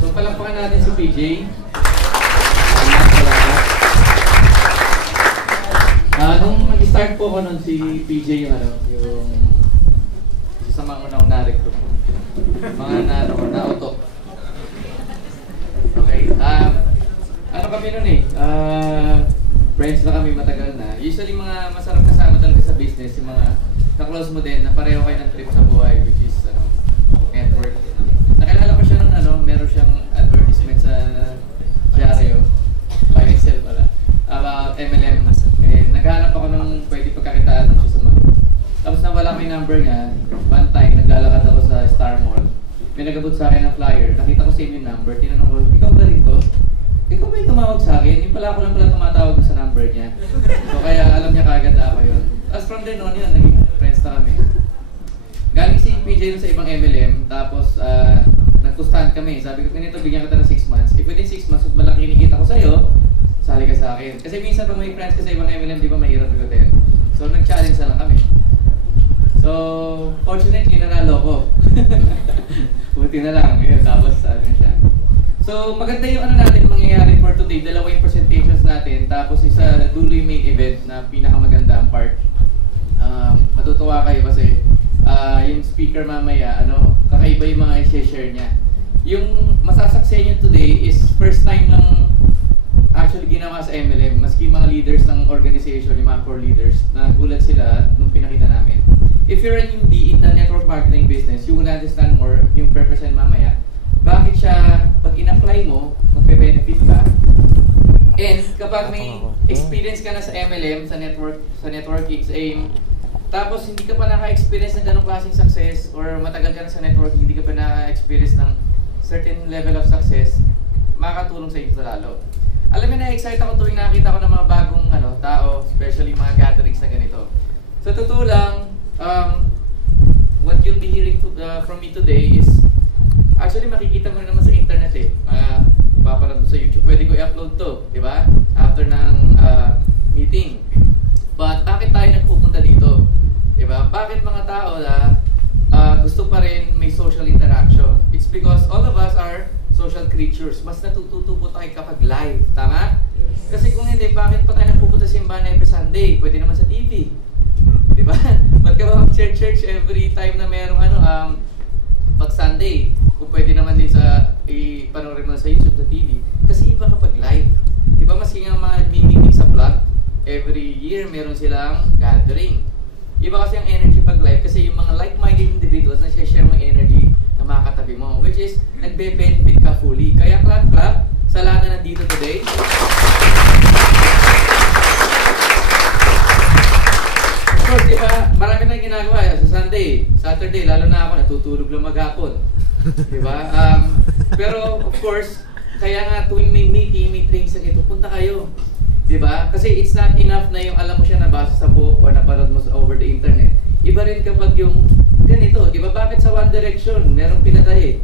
So palakpakan natin si PJ. Nung nag-start po ko nun si PJ yung isa sa mga unang recruit. Mga na-auto. Okay. Ano kami nun friends na kami matagal na. Usually mga masarap kasama talaga sa business, yung mga na-close mo din, na pareho kayo ng trip sa buhay, which is network. Nakilala ko siya ng meron siyang advertisement sa Diaryo, by Excel pala, about MLM. Naghahanap ako ng pwede pagkakitaan siya sa mga. Tapos nawala ko yung number niya. One time, naglalakad ako sa Star Mall. May nagabot sa akin ng flyer. Nakita ko same yung number. Tinanong ko, ikaw ba rin to? Ikaw ba yung tumawag sa akin? Yung pala ako lang pala tumatawag sa number niya. So kaya alam niya kagad na ako yun. As from then on yun, naging friends na kami. Galing si PJ nun sa ibang MLM. Tapos nagpustahan kami. Sabi ko, ganito, bigyan kita ng 6 months. If within 6 months, mas malaki kinikita ko sa'yo, sali ka sa akin. Kasi minsan pag may friends ka sa ibang MLM, di ba mahirap igutin? So nag-challenge na lang kami. So, fortunately, nanalo ko. Buti na lang. Yun, tapos ano siya. So, maganda yung natin mangyayari for today. Dalawa yung presentations natin. Tapos isa dulo yung main event na pinakamaganda ang part. Matutuwa kayo kasi yung speaker mamaya, kakaiba yung mga i-share niya. Yung masasaksen nyo today is first time lang actually ginawa sa MLM. Maski mga leaders ng organization, yung mga core leaders, nagulat sila nung pinakita namin. If you're a newbie in the network marketing business, you will understand more yung purpose and mamaya. Bakit siya, pag in-apply mo, magpe-benefit ka. And kapag may experience ka na sa MLM, sa networking, sa AIM, tapos hindi ka pa naka-experience ng ganong klaseng success or matagal ka na sa networking, hindi ka pa naka-experience ng certain level of success, makakatulong sa iyo lalo. Alam mo, na-excite ako tuwing nakita ko ng mga bagong tao, especially mga gatherings na ganito. Sa totoo lang, what you'll be hearing from me today is, actually makikita mo na naman sa internet paparad mo sa YouTube, pwede ko i-upload to, di ba? After ng meeting. But bakit tayo nagpupunta dito? Di ba? Bakit mga tao gusto pa rin may social interaction? It's because all of us are social creatures. Mas natututo po tayo kapag live. Tama? Yes. Kasi kung hindi, bakit pa tayo nagpupunta sa simbahan every Sunday? Pwede naman sa TV. Di ba? Ba't ka ba mag-church every time na merong pag Sunday? Kung pwede naman din sa ipanoorin mo sa YouTube, sa TV. Kasi iba kapag live. Di ba? Maski nga mga meeting sa vlog, every year meron silang gathering. Iba kasi ang energy pag live kasi yung mga like-minded individuals na share mo yung energy na makakatabi mo, which is nagbe-benefit ka fully. Kaya clap sa lahat na nandito today. Of course, diba, marami tayong ginagawa sa Sunday, Saturday, lalo na ako natutulog lang maghapon. Diba? Pero of course, kaya nga tuwing may meeting, may trainings na ito, punta kayo. Diba? Kasi it's not enough na yung alam mo siya nabasa sa book or napanood mo over the internet. Iba rin kapag yung ganito, diba? Bakit sa One Direction merong pinatay?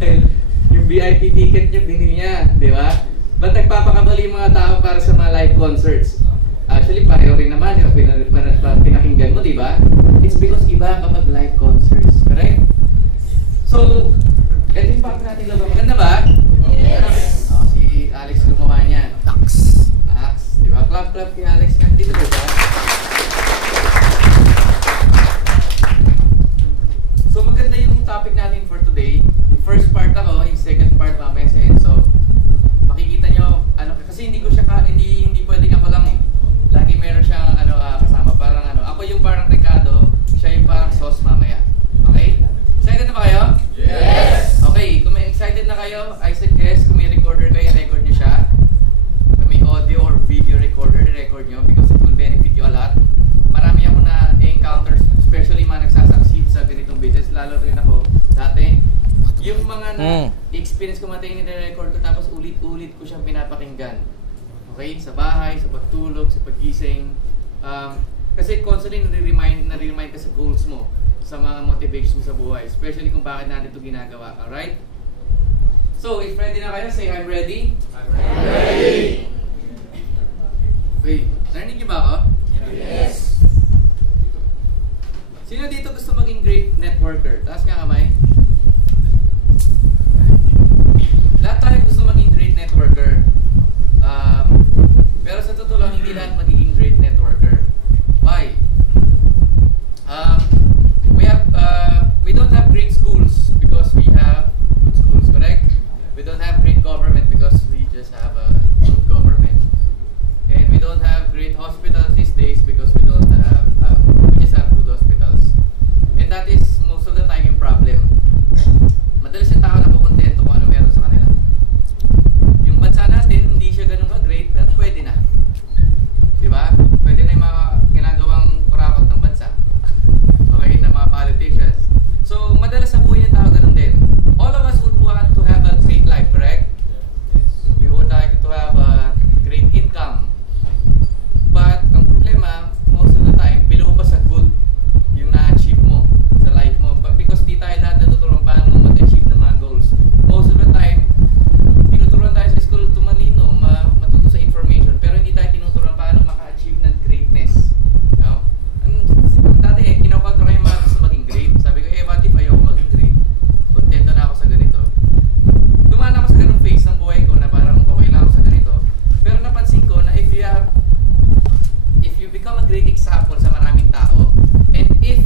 Dahil yung VIP ticket niya binili niya, diba? Ba't nagpapakabali yung mga tao para sa mga live concerts? Actually, pareho rin naman yung pinakinggan mo, diba? It's because iba kapag live concerts, correct? So, ito yung back natin logo. Maganda ba? Yes! Si Alex gumawa niyan. Diba? Clap kay Alex nga. Dito ba? So maganda yung topic natin for today. Yung first part ako, yung second part mamaya sa Enzo. Makikita nyo, kasi hindi pwedeng ako lang Lagi meron siyang kasama. Parang ako yung parang Ricardo, siya yung parang sauce mamaya. Okay? Excited na ba kayo? Yes! Okay, kung may excited na kayo, I suggest kung may recorder kayo, record nyo siya. May audio or video recorder, record nyo because it will benefit you a lot. Marami ako na encounter, especially mga nagsasucceed sa ganitong business, lalo rin ako dati. Yung mga na-experience ko matingin nire-record ko tapos ulit-ulit ko siyang pinapakinggan. Okay? Sa bahay, sa pagtulog, sa paggising. Kasi constantly nare-remind ka sa goals mo, sa mga motivations mo sa buhay, especially kung bakit natin ito ginagawa. Alright? So, if ready na kayo, say I'm ready. I'm ready. Wait, narinig niyo ba ako? Yes. Sino dito gusto maging great networker? Taas nga kamay. Lahat tayo gusto maging great networker. Pero sa totoo lang, hindi lahat magiging great networker. Why? We don't have great schools because we have good schools, correct? We don't have great government because we just have a good government. And we don't have great hospitals these days because we don't have, we just have good hospitals. And that is most of the time yung problem. Madalas yung tao na pukontento kung ano meron sa kanila. Yung bansa natin, hindi siya ganun ka-great, pero pwede na. Diba? Pwede na yung mga ginagawang kurakot ng bansa. Okay, ng mga politicians. So, madalas sa buhay ng tao ganun din. All of us would want to have a great life, correct? We would like to have a great income. But, ang problema, most of the time, below pa sa good yung na-achieve mo sa life mo. But because di tayo lahat natuturuan paano mag-achieve ng mga goals. Most of the time, tinuturuan tayo sa school tumalino, matuto sa information, pero hindi tayo tinuturuan paano maka-achieve ng greatness. No? Dati, kinakontra ko yung mga gusto maging great. Sabi ko, what if ayoko maging great? Kontento na ako sa ganito. Dumaan ako sa ganung phase ng buhay ko na parang okay lang ako sa ganito. Pero napansin ko na if you become a great example sa maraming tao, and if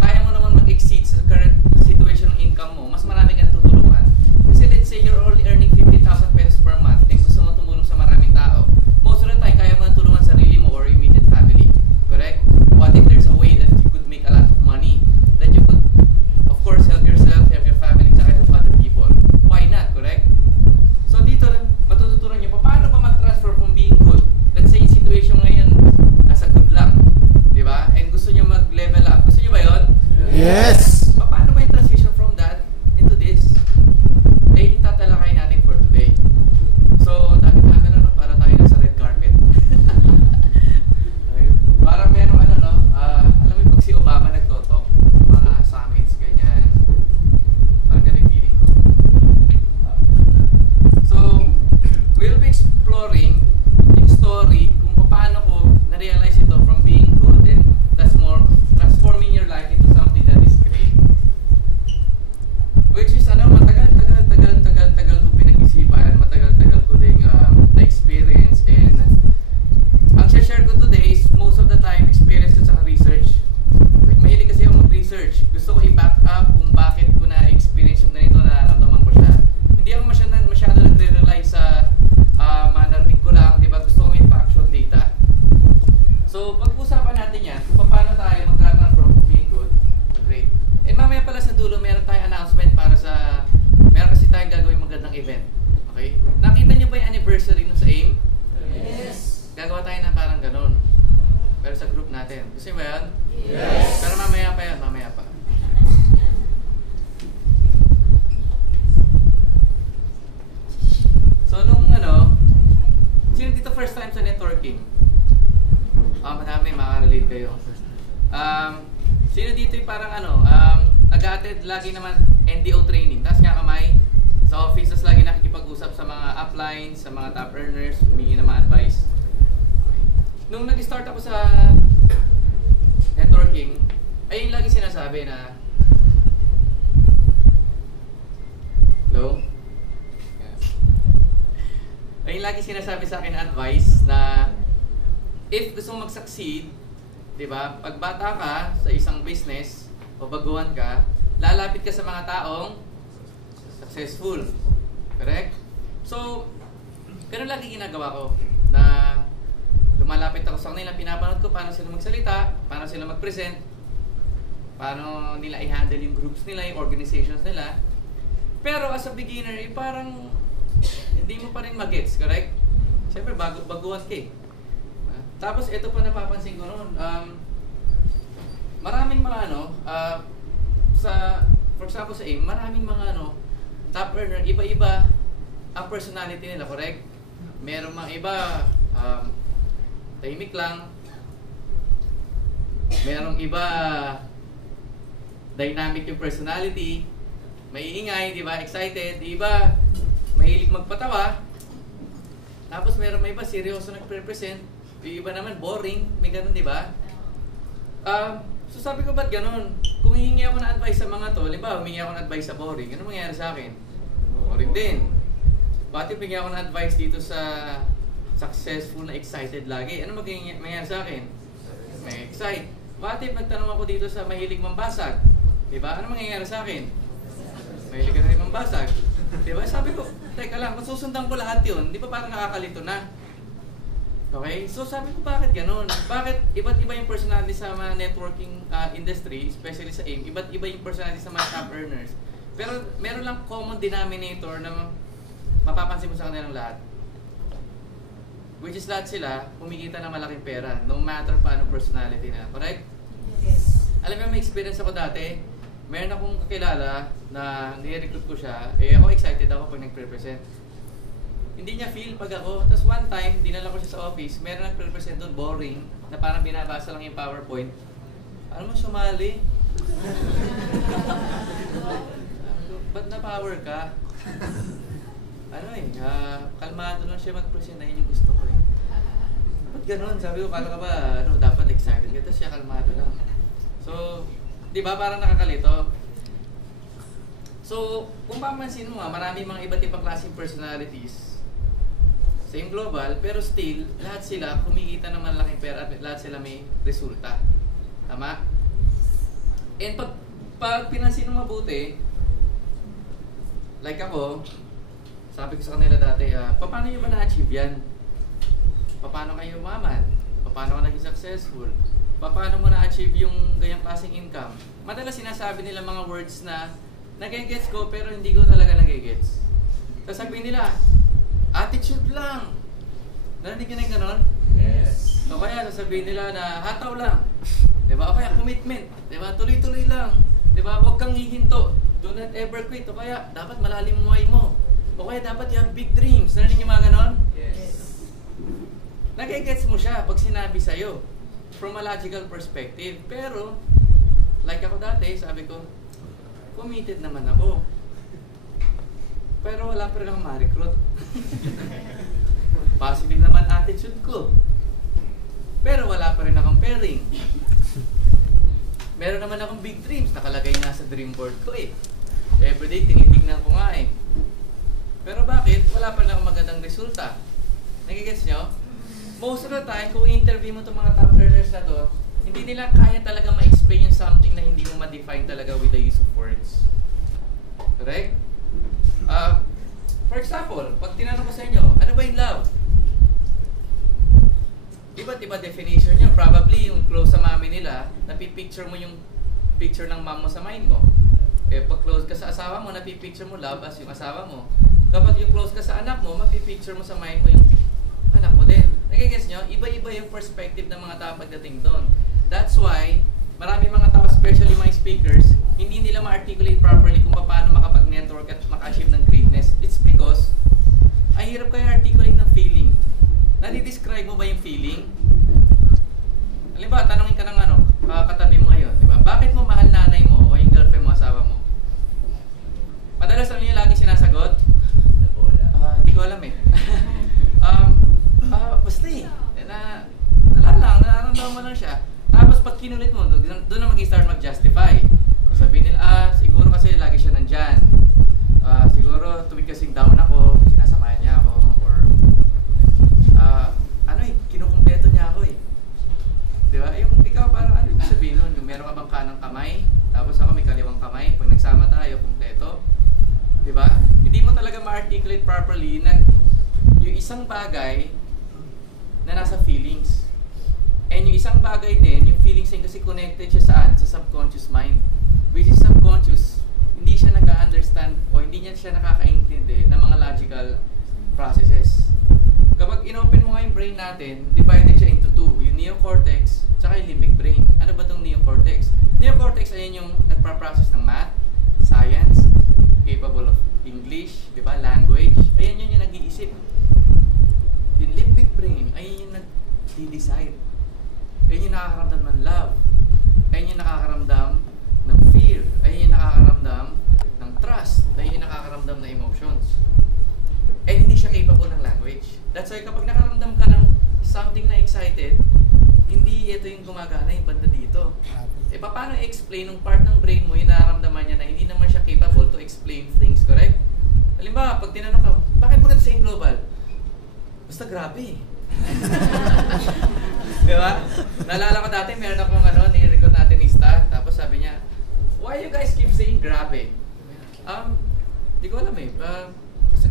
kaya mo naman mag-exceed sa current situation ng income mo, mas marami kang tutulungan. Kasi let's say you're only earning 50,000 pesos per month and gusto mo tumulong sa maraming tao, most of the time kaya mo nang tulungan sarili mo or immediate family. Correct? What if there's a way that you could make a lot of money, that you could, of course, help yourself, help your family, and help other people? Why not? Correct? So dito, matututunan nyo, paano pa mag-transfer from being good? Let's say, yung situation ngayon, nasa good lang. Di ba? And gusto nyo mag-level up. Gusto nyo ba yun? Yes! Paano ba yung transition from that into this? Eh, itatalakay natin for today. So, dami camera, no? Para tayo nasa red carpet. Okay. Parang merong ano, no? Alam mo yung pag si Obama nagtotok, mga summits, ganyan. Parang ganun feeling ko. So, we'll be exploring yung story kung paano ko na-realize ito from being good and that's more transforming your life into something that is great. Which is matagal ko pinag-isipan, matagal ko ding na-experience, and ang share ko today is most of the time experience ko sa research. Like, mahilig kasi ako mag-research. Gusto ko i-back up kung bakit ko na-experience yung ganito, nararamdaman ko siya. Hindi ako masyado nagre-rely sa manarinig ko lang, di ba? Gusto ko may factual data. So, pag-usapan natin yan, kung paano tayo mag-transform from being good to great. And mamaya pala sa dulo, meron tayong announcement para sa, meron kasi tayong gagawin magandang event. Okay? Nakita nyo ba yung anniversary nung sa AIM? Yes! Gagawa tayo na parang ganun. Pero sa group natin. Gusto nyo ba yan? Yes! Pero mamaya pa yan, mamaya pa. So, nung sino dito first time sa networking? Madami, makarelate kayo. Sino dito yung parang nag-attend lagi naman NDO training? Taas nga kamay. Sa office, tas lagi nakikipag-usap sa mga uplines, sa mga top earners, humingi ng mga advice. Okay. Nung nag-start ako sa networking, ayun lagi sinasabi na, hello? Ayun lagi sinasabi sa akin na advice na if gusto mo mag-succeed, di ba, pag bata ka sa isang business o baguhan ka, lalapit ka sa mga taong successful. Correct? So, ganun lagi ginagawa ko na lumalapit ako sa kanila, pinapanood ko paano sila magsalita, paano sila mag-present, paano nila i-handle yung groups nila, yung organizations nila. Pero as a beginner, parang hindi mo pa rin mag-gets, correct? Siyempre, baguhan ka eh. Tapos, ito pa napapansin ko noon, maraming mga for example sa AIM, maraming mga top earner, iba-iba ang personality nila, correct? Meron mga iba, tahimik lang. Merong iba, dynamic yung personality, maiingay, di ba? Excited. Iba, mahilig magpatawa. Tapos meron may iba, seryoso nagpe-present. Yung iba naman, boring. May ganun, di ba? So sabi ko, ba't ganun? Kung hihingi ako ng advice sa mga to, halimbawa, humingi ako ng advice sa boring, ano mangyayari sa akin? Boring din. Bakit humingi ako ng advice dito sa successful na excited lagi? Ano mangyayari sa akin? May excite. Bakit nagtanong ako dito sa mahilig mambasag? Diba? Ano mangyayari sa akin? Mahilig ka na rin mambasag. Diba? Sabi ko, teka lang, kung susundan ko lahat yun, di ba parang nakakalito na? Okay? So sabi ko, bakit ganun? Bakit iba't iba yung personality sa mga networking industry, especially sa AIM, iba't iba yung personality sa mga top earners. Pero meron lang common denominator na mapapansin mo sa kanilang lahat. Which is lahat sila, kumikita ng malaking pera, no matter paano personality na. Correct? Yes. Alam mo, may experience ako dati. Meron akong kakilala na nire-recruit ko siya. Ako excited ako pag nag-represent. Hindi niya feel pag ako. Tapos one time, dinala ko siya sa office. Meron nag-represent doon, boring, na parang binabasa lang yung PowerPoint. Ano mo, sumali? Ba't na-power ka? Kalmado lang siya mag-present. Na yun yung gusto ko eh. Ba't ganun? Sabi ko, kala ka ba, dapat excited ka. Tapos siya kalmado lang. So, di ba parang nakakalito? So, kung papansin mo marami mga iba't ibang klaseng personalities. Same global, pero still, lahat sila kumikita ng malaking pera at lahat sila may resulta. Tama? And pag pinansin mo mabuti, like ako, sabi ko sa kanila dati, paano nyo ba na-achieve yan? Paano kayo umaman? Paano ka naging successful? Paano mo na-achieve yung ganyang klaseng income? Madalas sinasabi nila mga words na nagigets ko pero hindi ko talaga nagigets. Sasabihin nila, attitude lang. Narinig ka na yung ganon? Yes. O kaya sasabihin nila na hataw lang. Diba? O kaya commitment. Diba? Tuloy-tuloy lang. Diba? Huwag kang hihinto. Do not ever quit. O kaya dapat malalim mo ay mo. O kaya dapat you have big dreams. Narinig yung mga ganon? Yes. Nagigets mo siya pag sinabi sa'yo. From a logical perspective. Pero, like ako dati, sabi ko, committed naman ako. Pero wala pa rin akong ma-recruit. Positive naman attitude ko. Pero wala pa rin akong pairing. Meron naman akong big dreams. Nakalagay nga sa dream board ko eh. Everyday, tinitignan ko nga eh. Pero bakit? Wala pa rin akong magandang resulta. Nagigets nyo? Most of the time, kung i-interview mo itong mga top earners na to, hindi nila kaya talaga ma-explain yung something na hindi mo ma-define talaga with the use of words. Correct? For example, pag tinanong ko sa inyo, ano ba yung love? Iba't iba definition nyo. Probably yung close sa mami nila, napipicture mo yung picture ng mom mo sa mind mo. Pag close ka sa asawa mo, napipicture mo love as yung asawa mo. Kapag yung close ka sa anak mo, mapipicture mo sa mind mo yung anak mo din. Nagigets nyo? Iba-iba yung perspective ng mga tao pagdating doon. That's why, marami mga tao, especially mga speakers, hindi nila ma-articulate properly kung paano makapag-network at maka-achieve ng greatness. It's because, ang hirap kayo articulate ng feeling. Nadi-describe mo ba yung feeling? Halimbawa, tanongin ka ng katabi mo ngayon, di ba? Bakit mo mahal nanay mo o yung girlfriend mo, asawa mo? Madalas ano yung lagi sinasagot? Hindi ko alam eh. Basta eh. Nararamdaman mo lang siya. Tapos pag kinulit mo, doon na mag-start mag-justify. Sabihin nila, siguro kasi lagi siya nandyan. Siguro tuwing kasing down ako, sinasamahan niya ako. Or, kinukumpleto niya ako eh. Diba? Yung ikaw parang ano yung sabihin nun? Yung meron ka bang kanang kamay, tapos ako may kaliwang kamay. Pag nagsama tayo, kumpleto. Diba? Hindi mo talaga ma-articulate properly na yung isang bagay na nasa feelings. And yung isang bagay din, yung feelings din kasi connected siya saan? Sa subconscious mind. Which is subconscious, hindi siya nag-understand o hindi niya siya nakakaintindi ng mga logical processes. Kapag inopen mo nga yung brain natin, divided siya into two. Yung neocortex, tsaka yung limbic brain. Ano ba itong neocortex? Neocortex ay yung nagpa-process ng math, science, capable of English, di ba? Language. Ayan yun yung nag-iisip. Yung limbic brain, ayun yung nag-decide. Ayun yung nakakaramdam ng love. Ayun yung nakakaramdam ng fear. Ayun yung nakakaramdam ng trust. Ayun yung nakakaramdam ng emotions. And hindi siya capable ng language. That's why kapag nakaramdam ka ng something na excited, hindi hindi ito yung gumagana yung banda dito. Eh, paano i-explain ng part ng brain mo yung nararamdaman niya na hindi naman siya capable to explain things, correct? Halimbawa, pag tinanong ka, bakit maganda sa global? Basta grabe. Di ba? Naalala ko dati, meron akong ni-record natin lista, tapos sabi niya, why you guys keep saying grabe? Di ko alam eh,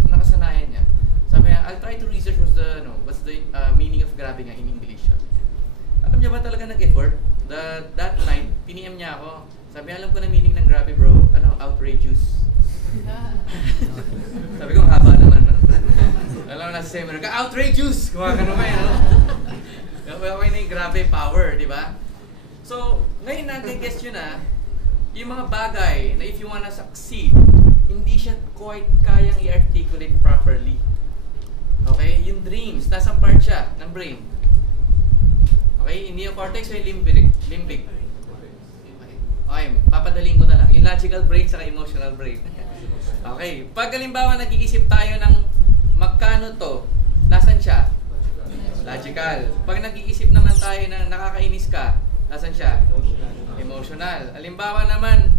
nakasanayan niya. Sabi niya, I'll try to research what's the meaning of grabe nga in English. Alam niya ba talaga nag-effort? That night, piniem niya ako. Sabi niya, alam ko na meaning ng grabe bro, outrageous. Sabi ko, ang haba naman, no? Alam mo, nasa seminar ka, outrageous! Kumaka naman, no? Okay na yung grabe power, di ba? So, ngayon nag-guess yun yung mga bagay na if you wanna succeed, hindi siya quite kayang i-articulate properly. Okay? Yung dreams, nasang part siya ng brain. Okay? Yung neocortex o yung limbic? Okay, papadaling ko na lang. Yung logical brain saka emotional brain. Okay. Pag halimbawa nag-iisip tayo ng magkano to, nasan siya? Logical. Pag nag-iisip naman tayo ng nakakainis ka, nasan siya? Emotional. Halimbawa naman,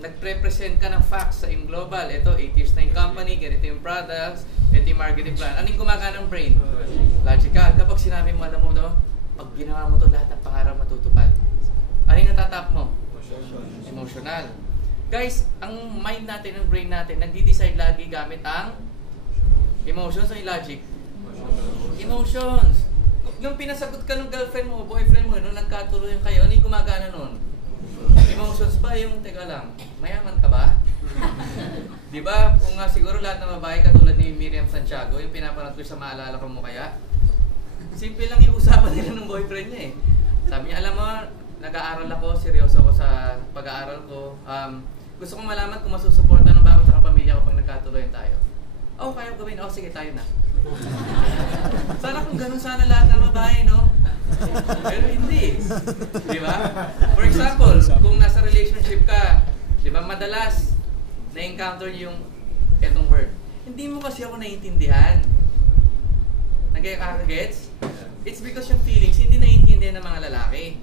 nagpre-present ka ng facts sa global. Ito, 8 years na yung company, ganito yung products, ito yung marketing plan. Anong gumagana ng brain? Logical. Kapag sinabi mo, alam mo daw, pag ginawa mo to, lahat ng pangarap matutupad. Ano yung natatap mo? Emotional. Guys, ang mind natin, ang brain natin, nagdi-decide lagi gamit ang emotions o yung logic? Emotions. Nung pinasagot ka ng girlfriend mo o boyfriend mo, nung nagkatuloy kayo, ano yung gumagana nun? Emotions ba yung, teka lang, mayaman ka ba? Diba? Kung nga siguro lahat ng babae katulad ni Miriam Santiago, yung pinapanood ko sa maalala ko mo kaya, simple lang yung usapan nila ng boyfriend niya eh. Sabi niya, alam mo, nag-aaral ako, seryoso ako sa pag-aaral ko. Gusto kong malaman kung masusuportan ng ba ako sa pamilya ko pag nagkatuloyan tayo. Oh, kaya gawin. Oh, sige, tayo na. Sana kung ganun sana lahat ng babae, no? Pero hindi. Di ba? For example, kung nasa relationship ka, di ba, madalas na-encounter yung etong word. Hindi mo kasi ako naiintindihan. Nag-gets? It's because yung feelings hindi naiintindihan ng mga lalaki.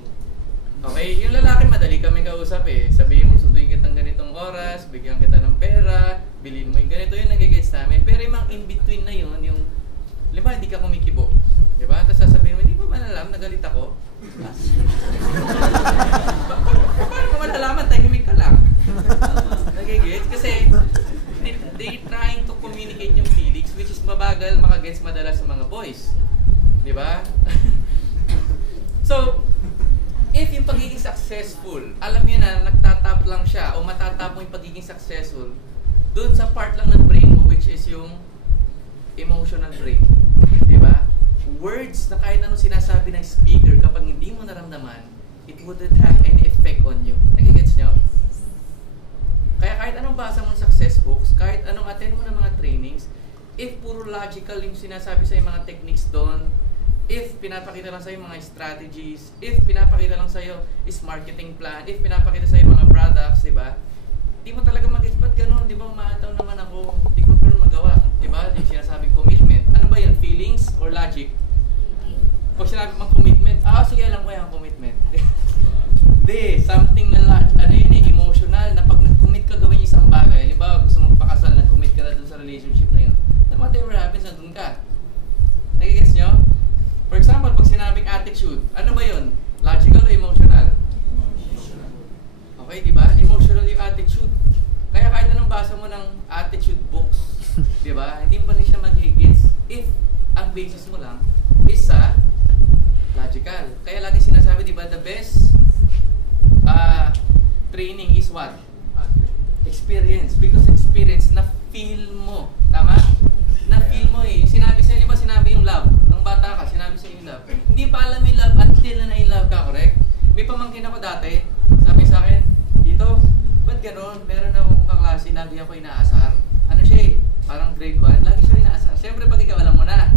Okay, yung lalaki madali kami kausap eh. Sabihin mo, sunduin kitang ganitong oras, bigyan kita ng pera, bilhin mo yung ganito, yung nagigets namin. Pero yung mga in-between na yun, yung, lima, hindi ka kumikibo. Diba? Tapos sasabihin mo, hindi ba alam, nagalit ako? Paano ko malalaman? Tahimik ka lang. Nagigets? Kasi, they trying to communicate yung feelings, which is mabagal makagets madalas sa mga boys. Diba? So, if yung pagiging successful, alam niyo na nagtatap lang siya o matatap mo yung pagiging successful doon sa part lang ng brain mo which is yung emotional brain. Diba? Words na kahit anong sinasabi ng speaker kapag hindi mo naramdaman, it wouldn't have any effect on you. Nagigets nyo? Kaya kahit anong basa mo ng success books, kahit anong attend mo ng mga trainings, if puro logical yung sinasabi sa yung mga techniques doon, if pinapakita lang sa'yo mga strategies, if pinapakita lang sa'yo is marketing plan, if pinapakita sa'yo mga products, diba? Di mo talaga mag-gets, ba't ganun? Di ba umataw naman ako, di ko pero magawa. Diba? Yung sinasabing commitment. Ano ba yan? Feelings or logic? Pag sinabi mong commitment, sige alam ko yung commitment. Hindi, something na, yun eh, emotional, na pag nag-commit ka gawin yung isang bagay, halimbawa gusto mong pakasal, nag-commit ka na dun sa relationship na yun, no whatever happens, nandun ka. Nagigets nyo? For example, pag sinabing attitude, ano ba yun? Logical o emotional? Okay, di ba? Emotional yung attitude. Kaya kahit anong basa mo ng attitude books, di ba? Hindi mo pa rin siya mag-gets if ang basis mo lang is sa logical. Kaya lagi sinasabi, di ba, the best training is what? Experience. Because experience, na-feel mo. Tama? Na-feel mo eh. Sinabi sa'yo, di ba sinabi yung love? Nung bata ka, sinabi sa'yo yung love. Hindi pa alam yung love until na in love ka, correct? May pamangkin ako dati, sabi sa akin, dito, ba't gano'n? Meron akong kaklase, lagi ako inaasar. Ano siya eh? Parang grade 1, lagi siya inaasar. Siyempre pag ikaw alam mo na,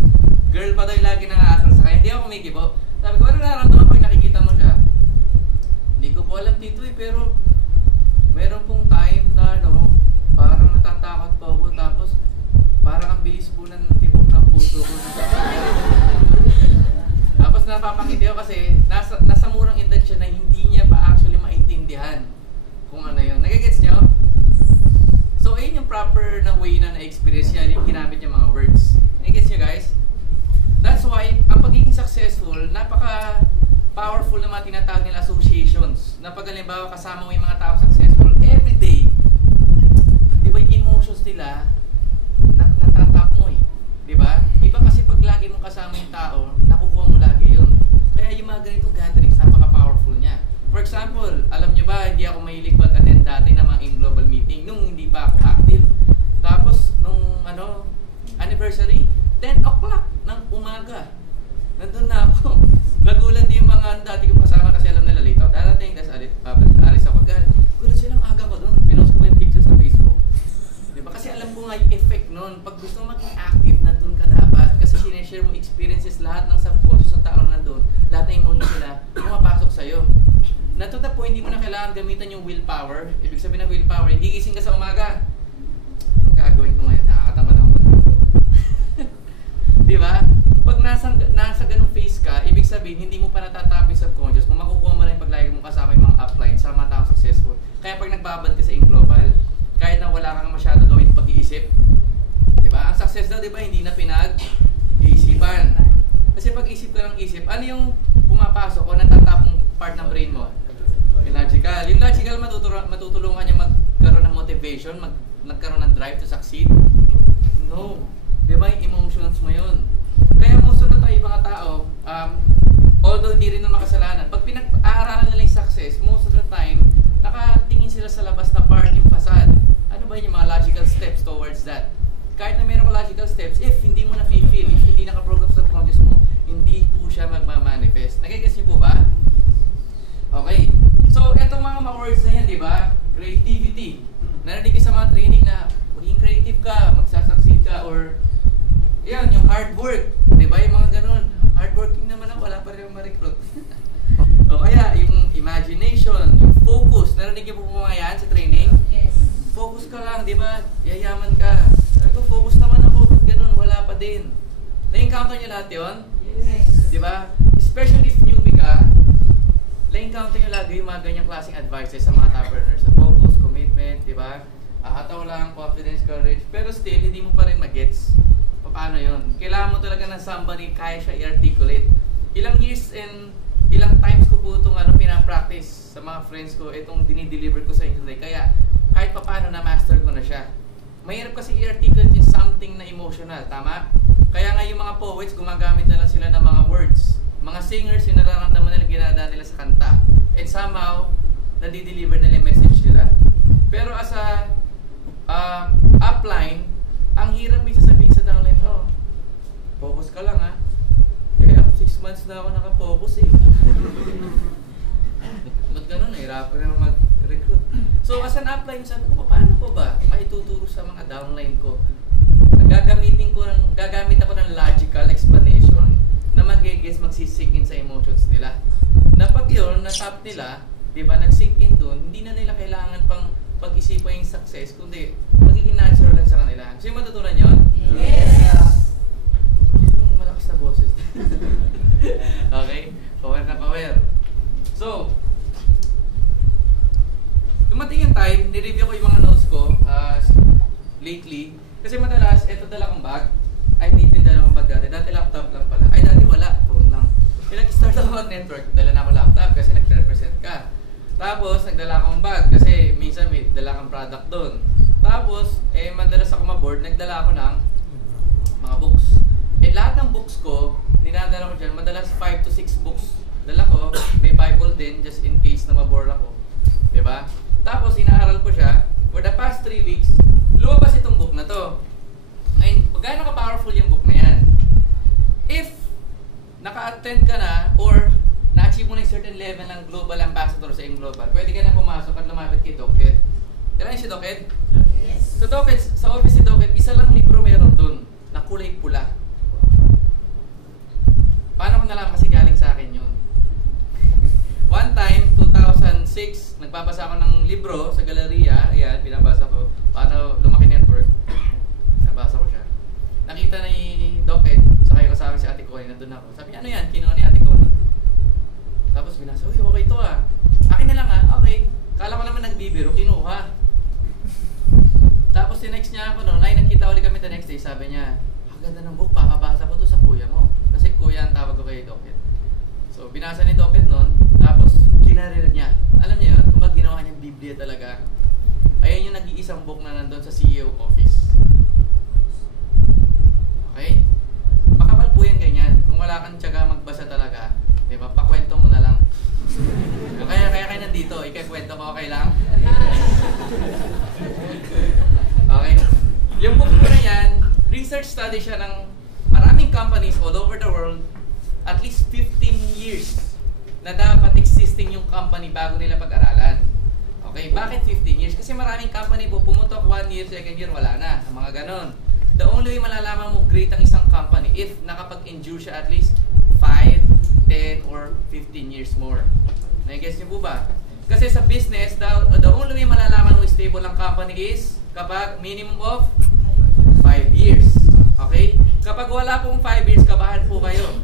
girl pa daw yung lagi nang-aasar sa kanya, hindi ako kumikibo. Sabi ko, ano nararamdaman pag nakikita mo siya? Hindi ko po alam dito eh, pero meron pong time na parang natatakot po ako, tapos parang ang bilis po ng tibok ng puso ko. Tapos napapangiti ako kasi na-experience niya, yung ginamit niya mga words. I-gets niyo guys? That's why, ang pagiging successful, napaka-powerful na mga tinatawag nila associations. Na pag halimbawa kasama mo yung mga tao successful, everyday, di ba yung emotions nila, natatap mo eh. Di ba? Iba kasi pag lagi mo kasama yung tao, nakukuha mo lagi yun. Kaya yung mga ganitong gatherings, napaka-powerful niya. For example, alam nyo ba, hindi ako mahilig mag-attend dati ng mga in-global meeting nung hindi pa ako active. Tapos, nung anniversary, 10 o'clock ng umaga. Nandun na ako. Nagulat yung mga dati kong kasama kasi alam nila late ako darating, tapos alis ako agad. Gulat silang aga ko doon. Pinost ko yung picture sa Facebook. Diba? Kasi alam ko nga yung effect nun. Pag gusto mo maging active, nandun ka dapat. Kasi sinishare mo experiences lahat ng subconscious ng tao na nandun. Lahat ng emotions nila, pumapasok sa'yo. Na to the point, hindi mo na kailangan gamitan yung willpower. Ibig sabihin ng willpower, hindi gising ka sa umaga. Ang gagawin ko ngayon, nakakatamad ako magluto. Di ba? Pag nasa ganung phase ka, ibig sabihin, hindi mo pa natatapos sa subconscious mo, makukuha mo na yung paglagi mo kasama yung mga upline sa mga taong successful. Kaya pag nagbabad ka sa in-global, kahit na wala kang masyado gawin pag-iisip, di ba? Ang success daw, di ba, hindi na pinag-iisipan. Kasi pag isip ka ng isip, ano yung pumapasok o natatap mong part ng brain mo? Yung logical. Yung logical, matutulungan niya magkaroon ng motivation, magkaroon ng drive to succeed. No. Di ba yung emotions mo yun? Kaya most of the time, mga tao, although hindi rin na makasalanan, pag pinag-aaralan nila yung success, most of the time, nakatingin sila sa labas na part yung facade. Ano ba yung mga logical steps towards that? Kahit na meron ka logical steps, if hindi mo na-feel, if hindi naka-program sa subconscious mo, hindi po siya magmamanifest. Nagigets niyo po ba? Okay. So, etong mga words na yan, di ba? Creativity. Narinig sa mga training na maging creative ka, magsasucceed ka, or yan, yung hard work. Di ba? Yung mga ganun. Hard working naman ako, wala pa rin yung ma-recruit. O kaya, yung imagination, yung focus. Narinig niyo po mga yan sa training? Yes. Focus ka lang, di ba? Yayaman ka. Sabi ko, focus naman ako. Ganun, wala pa din. Na-encounter niyo lahat yun? Yes. Di ba? Especially if newbie ka, na-encounter niyo lagi yung mga ganyang klaseng advices sa mga top earners. Focus, commitment, di ba? Ataw lang, confidence, courage. Pero still, hindi mo pa rin mag-gets. Paano yun? Kailangan mo talaga ng somebody kaya siya i-articulate. Ilang years and ilang times ko po itong pinapractice sa mga friends ko, itong dinideliver ko sa inyo today. Kaya kahit paano na-master ko na siya. Mahirap kasi i-articulate in something na emotional, tama? Kaya nga yung mga poets, gumagamit na lang sila ng mga words. Mga singers, yung nararamdaman nila, ginadaan nila sa kanta. And somehow, nadideliver nila yung message nila. Pero as a upline, ang hirap may sasabihin sa downline, oh, focus ka lang ha. Kaya 6 months na ako nakafocus eh. Ba't ganun? Nahirapan na mag-recruit. So as an upline, sabi ko, paano ko ba maituturo sa mga downline ko? Gagamit ako ng logical explanation na magsisink in sa emotions nila. Na pag yun, na-tap nila, di ba, nag-sink in dun, hindi na nila kailangan pang pag-isipan yung success, kundi magiging natural lang sa kanila. So yung matutunan yun? Yes! Yung malakas na boses. Okay? Power na power. So, dumating yung time, nireview ko yung mga notes ko lately. Kasi madalas, eto dala kong bag. Ay, hindi dala kong bag dati. Dati laptop lang pala. Ay, dati wala. Phone lang. Nag-start ako mag-network, dala na ako laptop kasi nag-represent ka. Tapos, nagdala akong bag kasi minsan may dala kang product doon. Tapos, madalas ako ma-board, nagdala ako ng mga books. Lahat ng books ko, ninadala ko dyan, madalas 5 to 6 books. Dala ko, may Bible din, just in case na ma-board ako. Diba? Tapos, inaaral ko siya. For the past 3 weeks, lumabas itong book na to. Ngayon, gaano ka-powerful yung book na yan? If naka-attend ka na, or na-achieve mo na yung certain level ng global ambassador sa iyong global, pwede ka na pumasok at lumapit kay Doc Ed. Kailan si Doc Ed? Yes. So Doc Ed, sa office si Doc Ed, isa lang libro meron dun na kulay pula. Paano ko nalaman? Kasi galing sa akin yun. One time, 2006, nagbabasa ako ng libro sa galeriya. Ayan, binabasa ko. Paano lumaki network. Nabasa ko siya. Nakita ni Doc Ed, sakay ko sa akin si Ate Connie, nandun ako. Sabi niya, ano yan? Kinuha ni Ate Connie. Tapos binasa, uy, okay ito ah. Akin na lang ah, okay. Kala ko naman nagbibiro, kinuha. Tapos next niya ako noon, ay nakita nagkita ulit kami the next day, sabi niya, ang ganda ng book, pakabasa ko to sa kuya mo. Kasi kuya ang tawag ko kay Dokit. So, binasa ni Dokit nun, tapos kinarir niya. Alam niyo yun, kung ginawa niyang Biblia talaga. Ayun yung nag-iisang book na nandun sa CEO office. Okay? Makapal po yan ganyan. Kung wala kang tiyaga magbasa talaga, di ba, pakwento mo na lang. Kaya kayo nandito, ikikwento ko, okay lang? Okay. Yung book ko na yan, research study siya ng maraming companies all over the world, at least 15 years na dapat existing yung company bago nila pag-aralan. Okay, bakit 15 years? Kasi maraming company po pumutok 1 year, 2nd year, wala na. Ang mga ganon. The only way malalaman mo great ang isang company if nakapag-endure siya at least 5, 10, or 15 years more. Nai-guess niyo po ba? Kasi sa business, the only way malalaman mo stable ang company is kapag minimum of 5 years. Okay? Kapag wala pong 5 years, kabahan po kayo.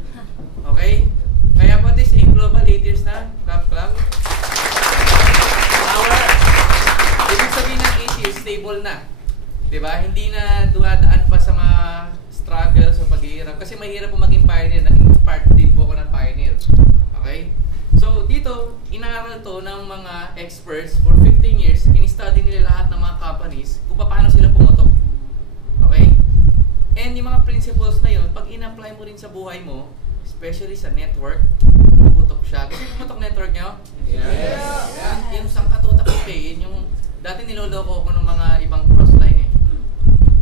Okay? Kaya po this in global 8 years na, clap. Ibig sabihin ng 8 years, stable na. Diba? Hindi na dumadaan pa sa mga struggles o paghihirap. Kasi mahirap po maging pioneer. Naging part din po ako ng pioneer. Okay? So, dito, inaral to ng mga experts for 15 years. In-study nila lahat ng mga companies kung paano sila pumutok. Okay? And yung mga principles na yun, pag in-apply mo rin sa buhay mo, especially sa network, pumutok siya. Kasi pumutok network nyo? Yes! Yung sangkatutak ko yun yung dati niloloko ko ng mga ibang crossline eh.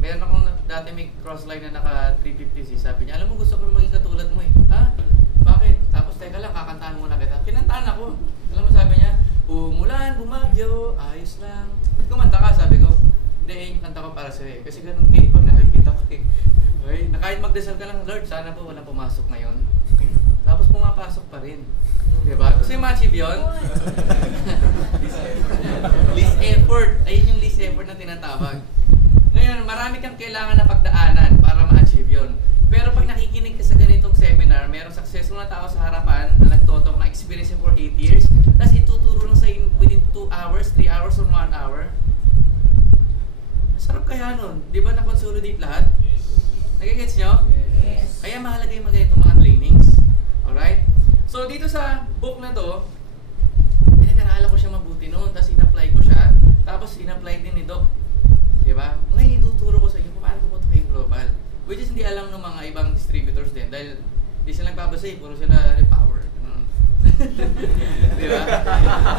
Meron akong dati may crossline na naka 350C. Sabi niya, alam mo gusto ko maging katulad mo eh. Ha? Bakit? Tapos teka lang, kakantahan muna kita. Kinantahan ako. Alam mo sabi niya, umulan, bumagyo, ayos lang. Ba't kumanta ka? Sabi ko, hindi, yung kanta ko para sa'yo eh. Kasi ganun kayo, pag nakikita ko eh. Okay? Na kahit magdasal ka lang, Lord, sana po walang pumasok ngayon. Tapos pumapasok pa rin. Diba? Gusto yung ma-achieve yun? Least effort. Ayun yung least effort na tinatawag. Ngayon, marami kang kailangan na pagdaanan para ma-achieve yun. Pero pag nakikinig ka sa ganitong seminar, merong successful na tao sa harapan na nagtotok na experience for 8 years, tapos ituturo lang sa within 2 hours, 3 hours, or 1 hour. Masarap kaya nun. Di ba na-consolidate lahat? Nagigets nyo? Yes. Kaya mahalaga yung mga ganitong mga trainings. Alright? So dito sa book na to, pinag-aralan ko siya mabuti noon, tapos in-apply ko siya, tapos in-apply din ni Doc. Diba? Ngayon ituturo ko sa inyo kung paano pumunta kayong global. Which is hindi alam ng mga ibang distributors din, dahil hindi sila nagbabasa eh, puro sila power. Diba?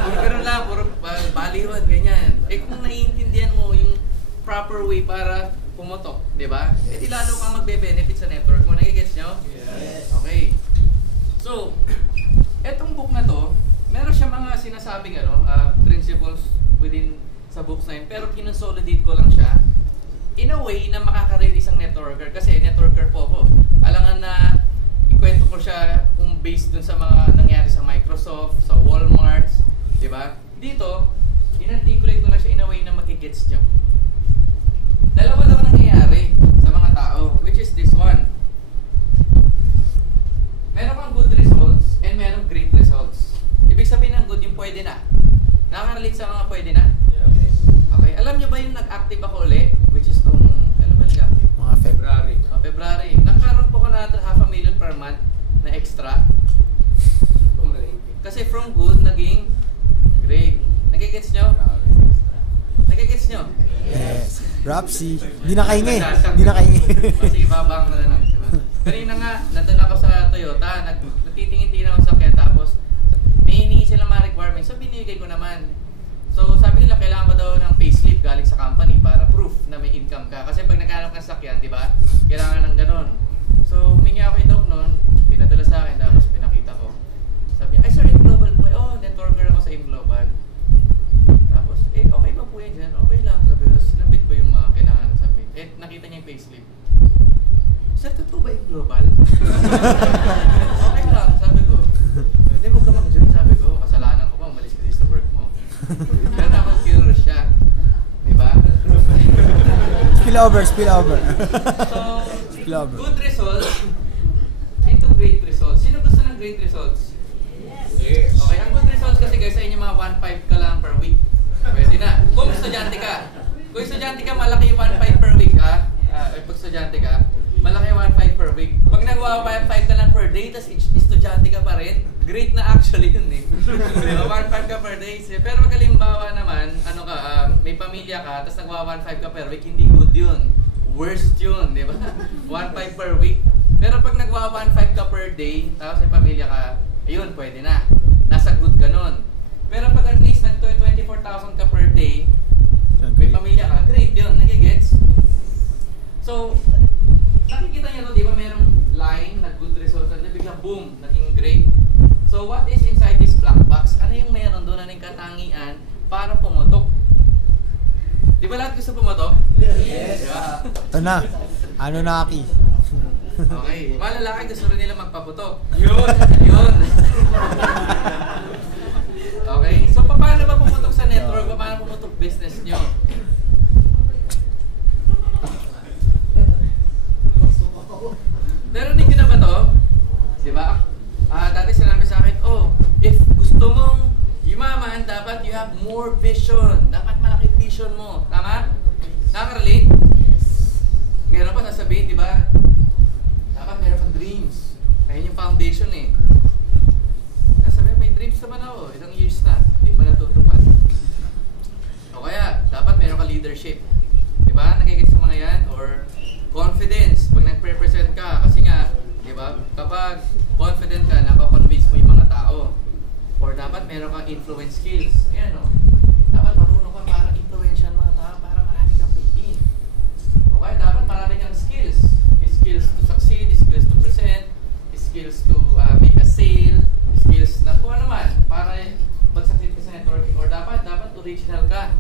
Puro ganun lang, puro baliwan, ganyan. Eh kung naiintindihan mo yung proper way para pumutok, diba? Eh di lalo kang magbe-benefit sa network mo. Nagigets nyo? Yes. Okay. So, etong book na to, meron siya mga sinasabing principles within sa books na yun, pero kinonsolidate ko lang siya in a way na makaka-relate isang networker, kasi networker po ako. Alangan na ikwento ko siya kung based dun sa mga nangyari sa Microsoft, sa Walmart, di ba? Dito, in-articulate ko lang siya in a way na magigets nyo. Dalawa daw nangyayari sa mga tao, which is this one. Meron kang good results and meron great results. Ibig sabihin ng good yung pwede na. Nakaka-relate sa mga pwede na? Yes. Okay, alam nyo ba yung nag-active ako ulit? Which is nung, ano ba nag-active? Mga February. February. Nagkaroon po ko na 500,000 per month na extra. Kasi from good, naging great. Nagigets nyo? Nagigets nyo? Yes. Rapsi. Di na kahingi. Di na kahingi. Sige, babang na lang. Diba? Kanina nga, nandun ako sa Toyota, nagtitingin-tingin ako sa sakyan, tapos may hinihingi silang mga requirements. So, binigay ko naman. So, sabi nila, kailangan ko daw ng payslip galing sa company para proof na may income ka. Kasi pag naghanap ka sa sakyan, di ba? Kailangan ng ganon. So, humingi ako kay Doc noon, pinadala sa akin, tapos pinakita ko. Sabi niya, ay sir, M Global po. Oh, networker ako sa M Global. Tapos, okay ba po yan dyan? Okay lang, sabi ko. Tapos sinabit ko yung mga kailangan sabi. Nakita niya yung payslip. Sir, totoo ba M Global? Okay lang, sabi ko. Hindi mo ka mag-join, sabi ko. Kasalanan ko ba, umalis ka sa work mo. Pero akong curious siya. Diba? Spill over. So, Spill over. good results into great results. Sino gusto ng great results? Yes. Okay, ang good results kasi guys, sa inyo mga 1.5 ka lang per week. Pwede na. Kung estudyante ka. Kung estudyante ka, malaki yung 1.5 per week, ha? estudyante ka, malaki 1.5 per week. Pag nagawa 1.5 ka lang per day, tas estudyante ka pa rin, great na actually yun eh. Diba? 1.5 ka per day. Pero pag halimbawa naman, may pamilya ka, tas nagawa 1.5 ka per week, hindi good yun. Worst yun, di ba? 1.5 per week. Pero pag nagawa 1.5 ka per day, tapos may pamilya ka, ayun, pwede na. Nasa good ka nun. Pero pag at least nag-24,000 ka per day, may pamilya ka, great yun. Nagigets? So, nakikita nyo, no, di ba merong line na good result, at biglang boom, naging great. So, what is inside this black box? Ano yung meron doon na ng katangian para pumotok? Di ba lahat gusto pumotok? Yes. Diba? Ito na. Ano na, Aki? Okay. Mga lalaki gusto rin nila magpaputok. Yun! Yun! Okay. So, paano ba pumutok sa network? Paano pumutok business nyo? Narinig nyo na ba to? Diba? Dati sinabi sa akin, if gusto mong yumaman, dapat you have more vision. Dapat malaki vision mo. Tama? Nakaka-relate? Meron pa sasabihin, di ba? Dapat meron kang dreams. Ayun yung foundation eh. Sasabihin, may dreams naman ako. Ilang years na. Hindi pa natutupad. O kaya, dapat meron kang leadership. Di ba? Nakikita sa mga yan? Or confidence. Pag nag-represent ka, kasi nga, di ba? Kapag confident ka, nakakonvince mo yung mga tao. Or dapat meron kang influence skills. Ayan o. Dapat marunong ka para influensyan mga tao para marami kang piliin. O kaya dapat marami kang skills. Skills to succeed, skills to present, skills to make a sale, skills na kung ano man para mag-succeed ka sa networking. Or dapat original ka.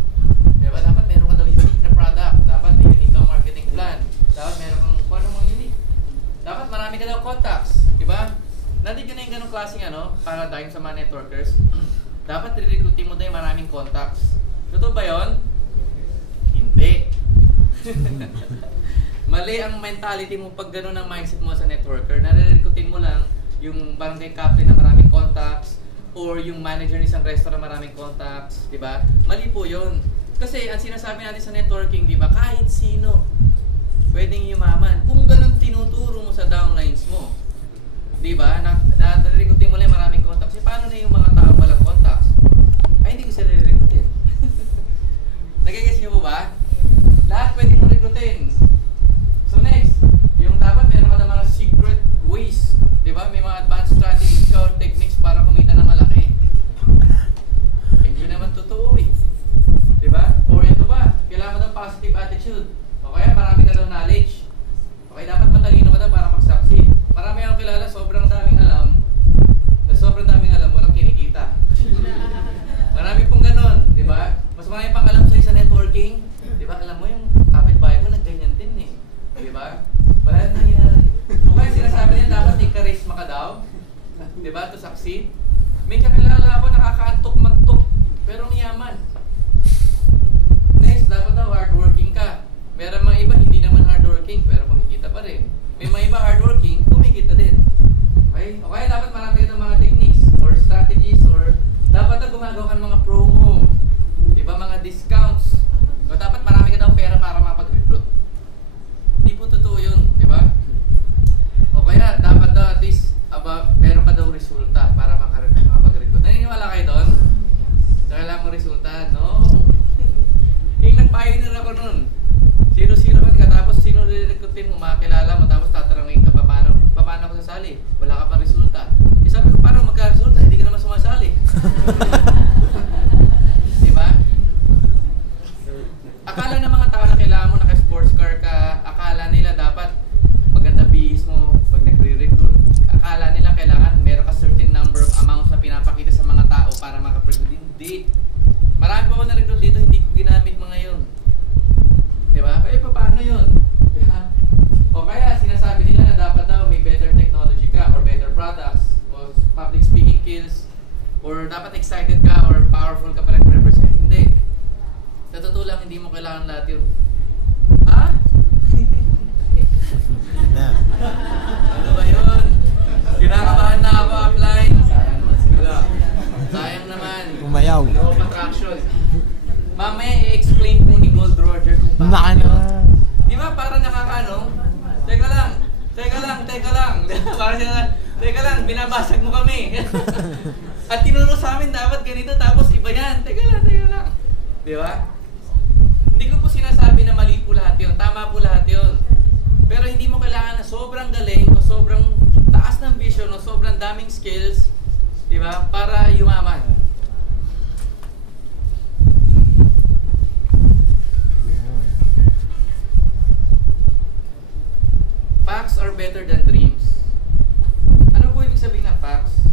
Diba? Dapat meron ka daw unique na product. Dapat may unique kang marketing plan. Dapat meron kang kung ano mong unique. Dapat marami ka daw contacts. Diba? Nandito na yung ganong klaseng paradigm sa mga networkers. Dapat re-recruiting mo daw yung maraming contacts. Totoo ba yun? Hindi. Mali ang mentality mo pag gano'n ang mindset mo sa networker. Nare-recruiting mo lang yung barangay captain na maraming contacts or yung manager ng isang restaurant na maraming contacts. Diba? Mali po yun. Kasi ang sinasabi natin sa networking, diba? Kahit sino pwedeng yumaman. Kung gano'n tinuturo mo sa downlines mo. Diba? Nare-recruiting mo lang maraming contacts. E paano na yung mga tao walang contacts? Ay, hindi ko sila re-recruitin. Nagigets niyo po ba? Lahat pwede mo recruitin. So next, yung dapat meron ka ng mga secret ways. Diba? May mga advanced strategies or techniques para kumita na malaki. Hindi naman totoo eh. Diba? Or ito ba? Kailangan mo ng positive attitude. O kaya marami ka daw knowledge. Okay, dapat matalino ka daw para mag-succeed. Marami akong kilala, sobrang daming alam. Sobrang daming alam, walang kinikita. Marami pong ganon, di ba? Mas marami pang alam sa'yo sa networking. Di ba? Alam mo yung kapitbahay ko, nagganyan din eh. Di ba? Wala na nangyari. O kaya sinasabi niya, dapat may charisma ka daw. Di ba? To succeed. May kakilala ako, nakakaantok magtok. Pero ang yaman. Next, dapat daw hardworking ka. Meron mga iba, hindi naman hardworking, pero kumikita pa rin. May mga iba hardworking, kumikita din. Okay? O kaya dapat marami ka ng mga techniques or strategies or dapat na gumagawa ka ng mga promo. Diba? Mga discounts. O dapat marami ka daw pera para makapag-recruit. Hindi po totoo yun. Diba? O kaya dapat daw at least meron ka daw resulta para makapag-recruit. Naniniwala kayo doon? Kailangan mo resulta? No. Yung nag-pioneer ako nun. Zero ka tapos sino re-recruitin mo, makakilala mo tapos tatanungin ka paano ako sasali. Wala ka pa resulta. E sabi ko, paano magka-resulta? Hindi ka naman sumasali. Diba? Akala ng mga tao na kailangan mo naka-sports car ka, akala nila dapat maganda bihis mo pag nagre-recruit. Akala nila kailangan meron ka certain number of amounts na pinapakita sa mga tao para makapag-recruit. Hindi. Marami pa ako na-recruit dito, hindi ko ginamit mga yun. Diba? Kaya paano yun? Diba? O kaya sinasabi nila na dapat daw may better technology ka or better products o public speaking skills or dapat excited ka or powerful ka para nag-represent. Hindi. Sa totoo lang, hindi mo kailangan lahat yun. Ha? Ano ba yun? Kinakabahan na ako, apply. Sayang naman. Umayaw. No attraction. Mamaya i-explain mo ni Gold Roger kung bakit yun. Di ba parang nakakaano? Parang siya, teka lang, binabasag mo kami. At tinuro sa amin dapat ganito, tapos iba yan. Teka lang. Di ba? Hindi ko po sinasabi na mali po lahat yun. Tama po lahat yun. Pero hindi mo kailangan na sobrang galing o sobrang taas ng vision o sobrang daming skills, di ba? Para yumaman. Facts are better than dreams. Ano po ibig sabihin ng facts?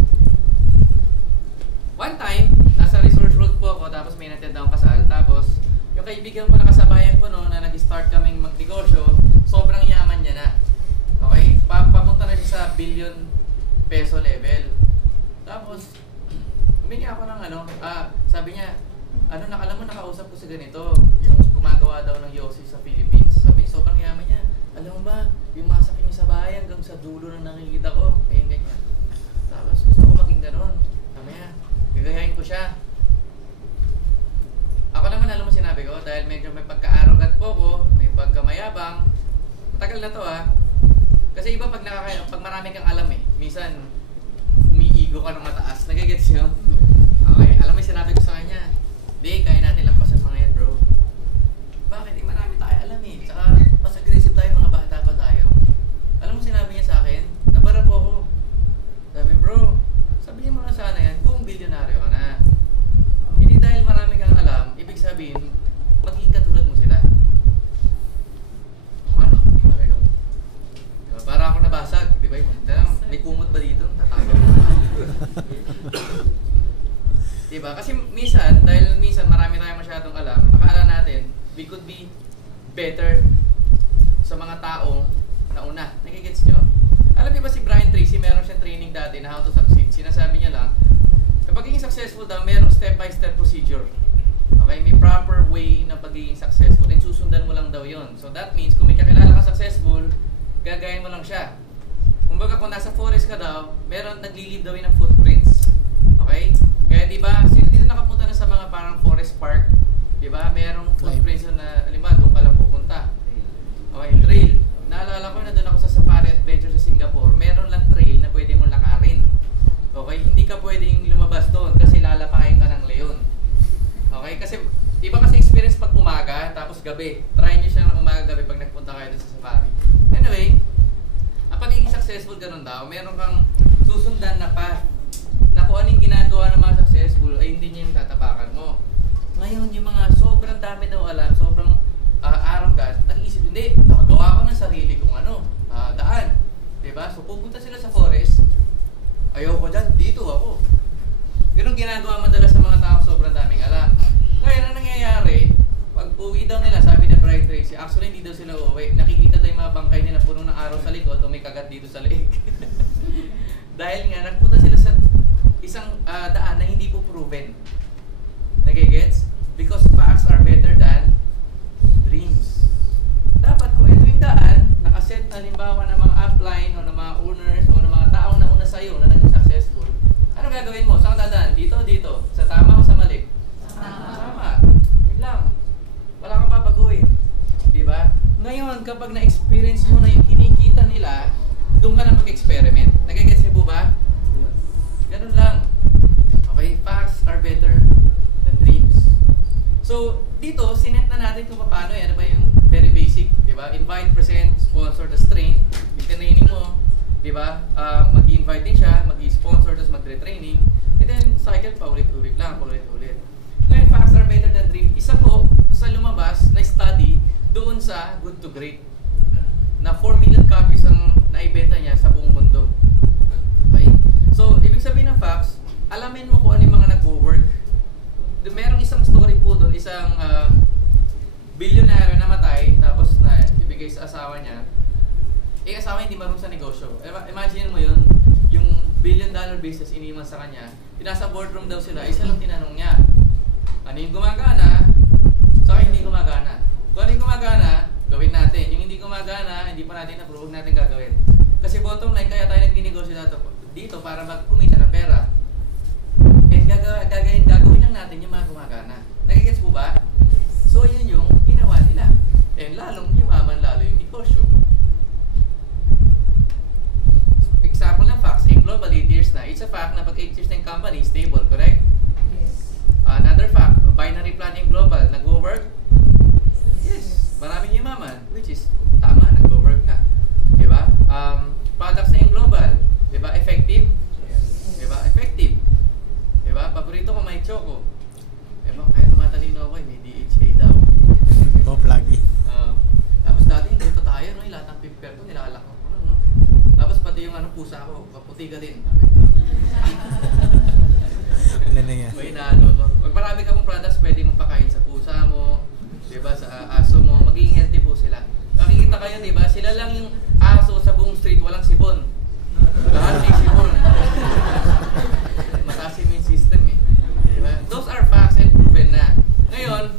One time, nasa Resorts World po ako, tapos may natenda akong kasal, tapos yung kaibigan ko na kasabayan ko no, na nag-start kaming magnegosyo, sobrang yaman niya na. Okay? Papunta na siya sa billion peso level. Tapos, humingi ako ng sabi niya, alam mo, nakausap ko sa ganito, yung gumagawa daw ng Yossi sa Philippines. Sabi, sobrang yaman niya. Alam mo ba, yung masak niyo sa bahay hanggang sa dulo na nakikita ko, ganyan. Tapos, gusto ko maging ganon. Mamaya, gagayahin ko siya. Ako naman, alam mo sinabi ko, dahil medyo may pagka-arrogant po ko, may pagkamayabang, matagal na to Kasi iba pag marami kang alam minsan, umiigo ka ng mataas. Nagigets nyo? Okay, alam mo yung sinabi ko sa kanya, di, kaya natin lampasan mga yan, bro. Bakit? Marami tayo alam Tsaka, mas aggressive tayo, mga bata pa tayo. Alam mo sinabi niya sa akin, nabara po ako. Sabi, bro, sabihin mo na sana yan kung bilyonaryo ka na. Hindi dahil marami kang alam, ibig sabihin, magiging katulad mo sila. Ano? Sabi ko. Diba, para ako nabasag, di ba? May kumot ba dito? Tatawag. Diba? Kasi dahil minsan marami tayong masyadong alam, akala natin, we could be better sa mga taong nauna. Nagigets nyo? Alam niyo ba si Brian Tracy, meron siyang training dati na how to succeed. Sinasabi niya lang, kapag pagiging successful daw, merong step-by-step procedure. Okay? May proper way na pagiging successful. And susundan mo lang daw yon. So that means, kung may kakilala ka successful, gagayin mo lang siya. Kumbaga kung nasa forest ka daw, meron nagli-leave daw yun ng footprints. Okay? Kaya diba, sino dito nakapunta na sa mga parang forest park? Diba? Merong footprints na, alimba, doon pala pupunta. Okay, trail. Naalala ko na doon ako sa safari adventure sa Singapore, meron lang trail na pwede mong lakarin. Okay? Hindi ka pwedeng lumabas doon kasi lalapahin ka ng leon. Okay? Kasi, iba kasi experience pag umaga, tapos gabi. Try nyo siya ng umaga-gabi pag nagpunta kayo doon sa safari. Anyway, ang pagiging successful ganun daw, meron kang susundan na path na kung anong ginagawa ng mga successful ay hindi niya yung tatapakan mo. Ngayon, yung mga sobrang dami daw alam, sobrang arrogant, nag-iisip, hindi, nakagawa ko ng sarili kong daan. Diba? So pupunta sila sa forest, ayaw ko dyan, dito ako. Ganun ginagawa madalas sa mga tao sobrang daming alam. Ngayon, ang nangyayari, pag uwi daw nila, sabi na Brian Tracy, actually hindi daw sila uuwi. Nakikita daw yung mga bangkay nila puno ng araw sa likod o may kagat dito sa leeg. Dahil nga, nagpunta sila sa isang daan na hindi po proven. Nagigets? Because facts are better than dreams. Dapat kung ito yung daan, nakaset na halimbawa ng mga upline o ng mga owners o ng mga taong nauna sa'yo na naging successful, ano gagawin mo? Saan ka dadaan? Dito o dito? Sa tama o sa mali? Tama. Yun lang. Wala kang babaguhin. Diba? Ngayon, kapag na-experience mo na yung kinikita nila, doon ka na mag-experiment. Nagigets niyo po ba? Ganun lang. Okay? Facts are better than dreams. So, dito, sinet na natin kung paano ano ba yung very basic, di ba? Invite, present, sponsor, tas train. Yung training mo, di ba? Mag-invite din siya, mag-sponsor, tas mag-training. And then, cycle pa ulit-ulit lang, paulit-ulit. Ngayon, facts are better than dream. Isa po, sa lumabas na study doon sa Good to Great na 4 million copies ang naibenta niya sa buong mundo. Okay? So, ibig sabihin ng facts, alamin mo kung ano yung mga nag-work. Merong isang story po doon, isang bilyonaryo na matay, tapos na ibigay sa asawa niya. Eh, asawa hindi marunong sa negosyo. Imagine mo yun, yung $1 billion business iniwan sa kanya. Nasa boardroom daw sila, isa lang tinanong niya, ano yung gumagana, saka hindi gumagana. Kung ano yung gumagana, gawin natin. Yung hindi gumagana, hindi pa natin na-prove natin gagawin. Kasi bottom line, kaya tayo nagninegosyo dito para magkumita ng pera. And gagawin lang natin yung mga gumagana. Nagigets po ba? So, yun yung ginawa nila. And lalong yumaman lalo yung negosyo. a fact na pag 8 years na yung company, stable, correct? Yes. Another fact, binary planning global, nagwo-work? Yes. Maraming yumaman, which is tama, nagwo-work nga. Diba? Products na yung global, diba? Effective? Diba? Effective. Diba? Paborito ko may choco. Diba? Kaya tumatalino ako, may DHA daw. Go pluggy. Tapos dati hindi ito tayo, no? Lahat ng pimper ko, nilalak ko. No? Tapos pati yung pusa ko, kaputi ka din. Ano na nga? May inaano ko. Pag marami ka mong products, pwede mong pakain sa pusa mo, diba? Sa aso mo, magiging healthy po sila. Nakikita kayo, diba? Sila lang yung aso sa buong street, walang sipon. Lahat may sipon. Mataas yung immune system eh. Diba? Those are facts and proven na. Ngayon,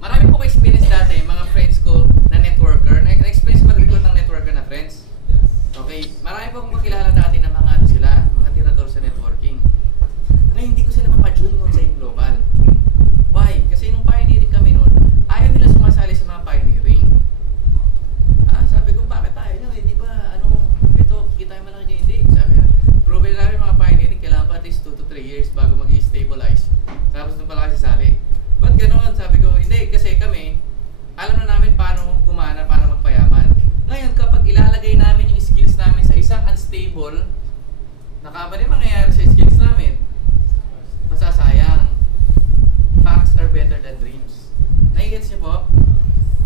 marami po ko experience dati, mga friends ko na networker. Na-experience mag-recruit ng networker na friends. Okay, marami po akong kakilala dati na mga sila, mga tirador sa networking. Ngayon, hindi ko sila mapa-june noon sa global. Why? Kasi nung pioneering kami noon, ayaw nila sumasali sa mga pioneering. Sabi ko, bakit tayo? Hindi ba, ito, kikita mo lang niya, hindi. Sabi, proven namin mga pioneering, kailangan pa at least 2 to 3 years bago mag-stabilize. Tapos nung pala kasi sali. Ba't gano'n? Sabi ko, hindi, kasi kami, alam na namin paano gumana, paano magpayaman. Ngayon, kapag ilalagay namin yung skills namin sa isang unstable, nakaba rin mangyayari sa skills namin, masasayang. Facts are better than dreams. Nai-gets niyo po?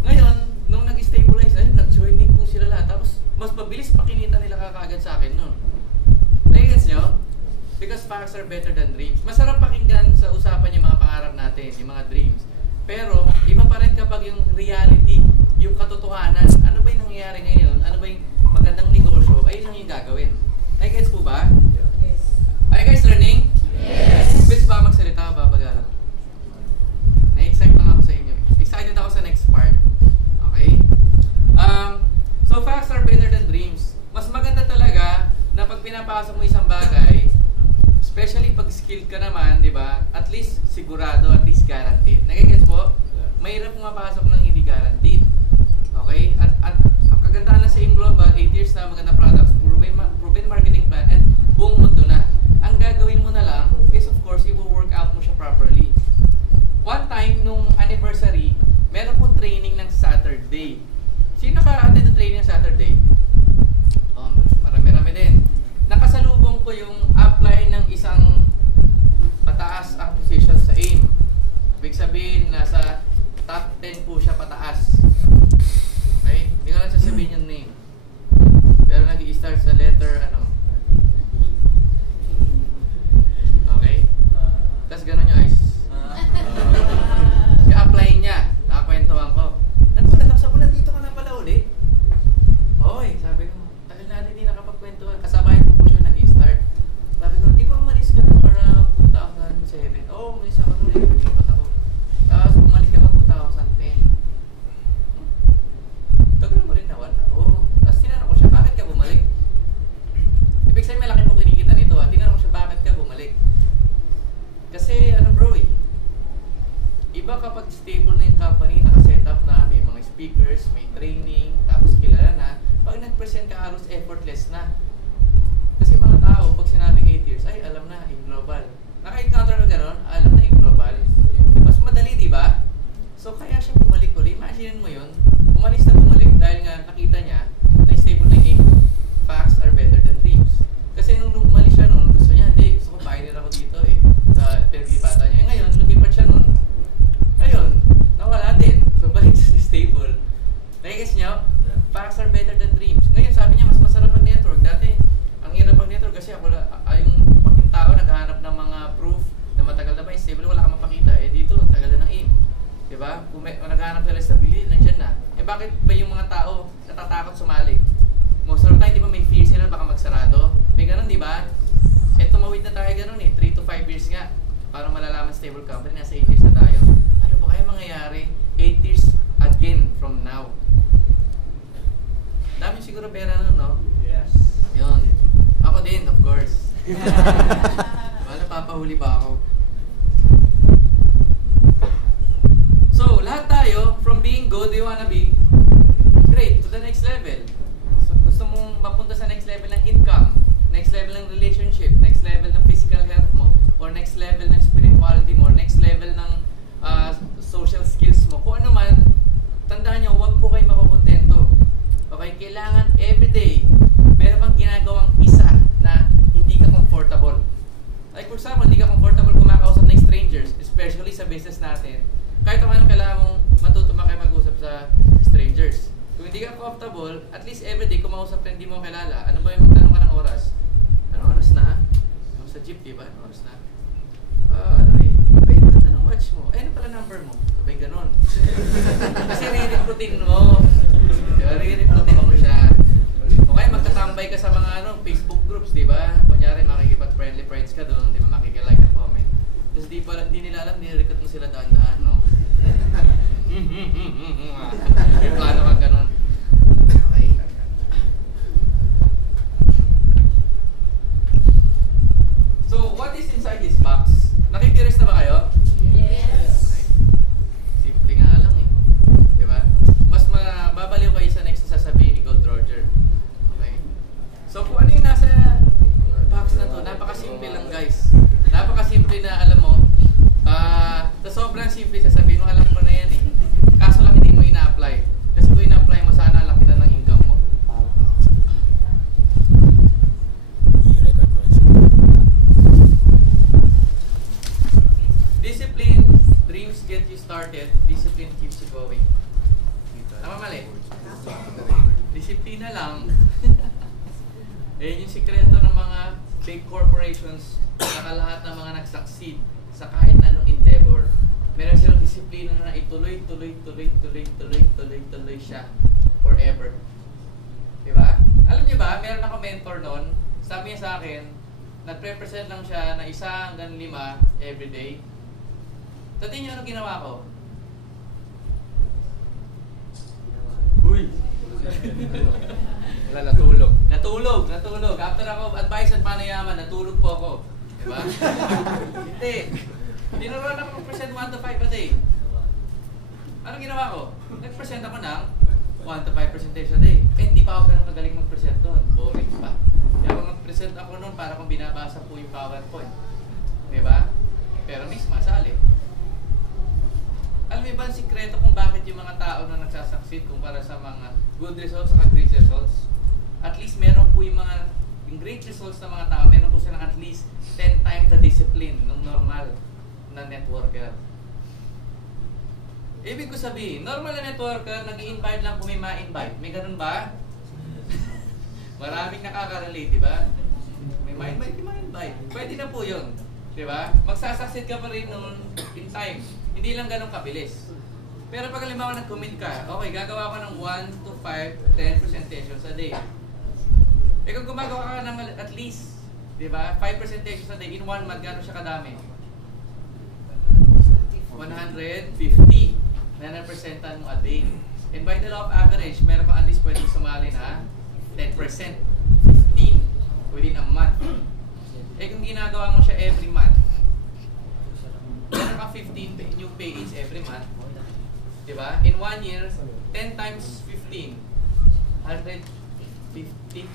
Ngayon, nung nag-stabilize na, nag-joining po sila lahat. Tapos, mas mabilis pakinita nila kakagad sa akin nun. Nai-gets niyo? Because facts are better than dreams. Masarap pakinggan sa usapan yung mga pangarap natin, yung mga dreams. Pero, iba pa rin kapag yung reality, yung katotohanan. Ano ba yung nangyayari ngayon? Ano ba yung magandang negosyo? Ayun lang yung gagawin. Nai-gets po ba? Yes. Are you guys learning? Yes. Bilis ba magsalita o babagalan? Na-excite lang ako sa inyo. Excited ako sa next part. Okay? So facts are better than dreams. Mas maganda talaga na pag pinapasok mo isang bagay, especially pag skilled ka naman, di ba? At least sigurado, at least guaranteed. Nagigets po? Mahirap pumapasok ng hindi guaranteed. Okay? At ang kagandahan na sa Global, 8 years na maganda products, proven marketing plan, and buong mundo na. Ang gagawin mo na lang is of course, i-work out mo siya properly. One time, nung anniversary, meron pong training ng Saturday. Sino naka-attend ng training ng Saturday? Marami-rami din. Nakasalubong ko yung apply ng isang pataas ang position sa AIM. Ibig sabihin, nasa top 10 po siya pataas. Okay? Hindi ko lang sasabihin yung name. Pero nag-i-start sa letter, Okay? Tapos gano'n yung eyes. I-apply niya. Nakakwentuhan ko. Nagulat ako, sabi ko, nandito ka na pala uli. Oy, sabi ko, tagal na hindi nakapagkwentuhan. Kasabayan ko po siya nag-i-start. Sabi ko, di ba umalis ka na around 2007? Oo, umalis ako nun eh. Lipat ako. Tapos umalis ka pa 2010. Tagal mo rin nawala. Oo. Tapos tinanong ko siya, bakit ka bumalik? Ibig sabihin, malaki po kinikita nito ha. Tinanong ko siya, bakit ka bumalik? Kasi bro iba kapag stable na yung company, naka-setup na, may mga speakers, may training, tapos kilala na, pag nag-present ka halos effortless na. Kasi mga tao, pag sinabing 8 years, ay alam na, in global. Naka-encounter ka gano'n, alam na in global. Mas madali, di ba? So kaya siya bumalik ulit. Imagine mo yun, umalis na bumalik dahil nga nakita niya na stable na yung 8. Facts are better than dreams. Kasi nung umalis siya noon, gusto niya, hindi, gusto ko pioneer ako dito eh. Sa pinagpipata niya. Ngayon, lumipat siya noon. Ngayon, nawala din. So, balik sa stable. Nagigets niyo? Facts are better than dreams. Ngayon, sabi niya, mas masarap ang network. Dati, ang hirap ang network kasi ako, yung pagking tao, naghahanap ng mga proof na matagal na ba yung stable, wala kang mapakita. Eh, dito, tagal na ng aim. Diba? Kung naghahanap sila stability, nandiyan na. Eh, bakit ba yung mga tao natatakot sumali? Most of the time, di ba may fear sila, baka magsarado? May ganun, di ba? Eh, tumawid na tayo ganun eh. 3 to 5 years nga. Para malalaman stable company, nasa 8 years na tayo. Ano ba kaya mangyayari? 8 years again from now. Dami siguro pera nun, no? Yes. Yun. Ako din, of course. Wala, papahuli ba ako? So, lahat tayo, from being good, you wanna be great to the next level. So, gusto mong mapunta sa next level ng income. next level ng relationship, next level ng physical health mo, or next level ng spirituality mo, or next level ng social skills mo, kung ano man, tandaan nyo, huwag po kayo makukontento. Okay? Kailangan everyday, meron kang ginagawang isa na hindi ka comfortable. Like for example, hindi ka comfortable kumakausap ng strangers, especially sa business natin. Kahit anong kailangan mong matuto kayo mag-usap sa strangers. Kung hindi ka comfortable, at least everyday kumausap ka hindi mo kilala. Ano ba yung magtanong ka ng oras? Anong oras na? Sa jeep, diba? Anong oras na? Anong watch mo? Ano pala number mo? Sabay ganon. Kasi re-recruiting mo. Diba? Re-recruiting mo siya. Okay, magtatambay ka sa mga Facebook groups, diba? Kunyari, makikipag-friendly friends ka doon, di ba? Makikilike at comment. Tapos di nila alam, nirecruit mo sila daan-daan, no? Yung plano kang ganon. Okay. So, what is inside this box? Nakikirious na ba kayo? Yes. Simple nga lang eh. Diba? Mas mababaliw kayo sa next na sasabihin ni Gold Roger. Okay? So, kung ano yung nasa box na to, napakasimple lang guys. Napakasimple na alam mo, sa sobrang simple sasabihin mo, alam ko na yan eh. Kaso lang hindi mo ina-apply. Kasi kung ina-apply mo, sana laki na ng income mo. I-record mo lang siya. Discipline, dreams get you started. Discipline keeps you going. Tama mali? Disiplina lang. Yung sikreto ng mga big corporations, saka lahat ng mga nag-succeed sa kahit na anong endeavor. Meron silang disiplina na ituloy siya forever. Diba? Alam niyo ba, meron ako mentor noon, sabi niya sa akin, nagre-present lang siya na 1 hanggang 5 everyday. Tatiin niyo ano ginawa ko? Uy! Wala, natulog. Natulog. After ako advice at panayaman, natulog po ako. Diba? Hindi. Tinuruan ako mag-present 1 to 5 a day. Ano ginawa ko? Nag-present ako ng 1 to 5 presentation a day. Eh, hindi pa ako ganun kagaling mag-present doon. Boring pa. Kaya kung mag-present ako noon, para kung binabasa po yung PowerPoint. Diba? Pero may sumasali. Alam mo ba ang sikreto kung bakit yung mga tao na nagsasucceed kumpara sa mga good results at great results? At least meron po yung great results ng mga tao, meron po silang at least 10 times the discipline ng normal na networker. Ibig ko sabihin, normal na networker, nag-i-invite lang kung may ma-invite. May ganun ba? Maraming nakaka-relate, di ba? May ma-invite, may ma-invite. Pwede na po yun. Di ba? Magsasucceed ka pa rin noon in time. Hindi lang ganun kabilis. Pero pag halimbawa nag-commit ka, okay, gagawa ko ng 1 to 5, 10 presentations a day. Eh kung gumagawa ka ng at least, di ba, 5 presentations a day, in 1 month, gano'n siya kadami? 150 na napresentan mo a day. And by the law of average, meron ka at least pwedeng sumali na 10%, 15 within a month. Eh kung ginagawa mo siya every month, meron ka 15 new page every month. Diba? In 1 year, 10 times 15, 150.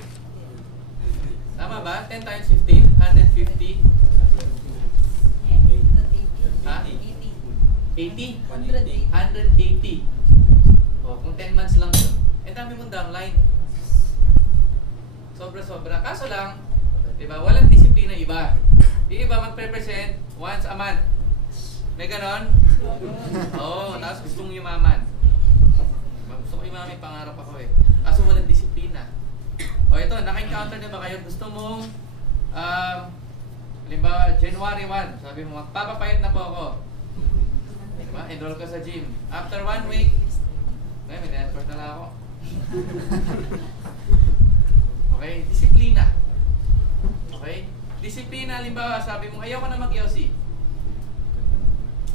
Tama ba? 10 times 15, 150. Ha? 80? 180. O, kung 10 months lang yun, eh dami mong downline. Sobra-sobra. Kaso lang, diba, walang disiplina iba. Yung iba magpe-present once a month. May ganon? Oo, tapos gusto mong yumaman. Gusto ko yumaman, may pangarap ako eh. Kaso walang disiplina. O ito, naka-encounter na ba kayo? Gusto mong, halimbawa, January 1, sabi mo, magpapapayat na po ako. Diba? Enroll ka sa gym. After 1 week, may network na lang ako. Okay? Disiplina. Okay? Disiplina, halimbawa, sabi mo, ayaw ka na mag-yosi.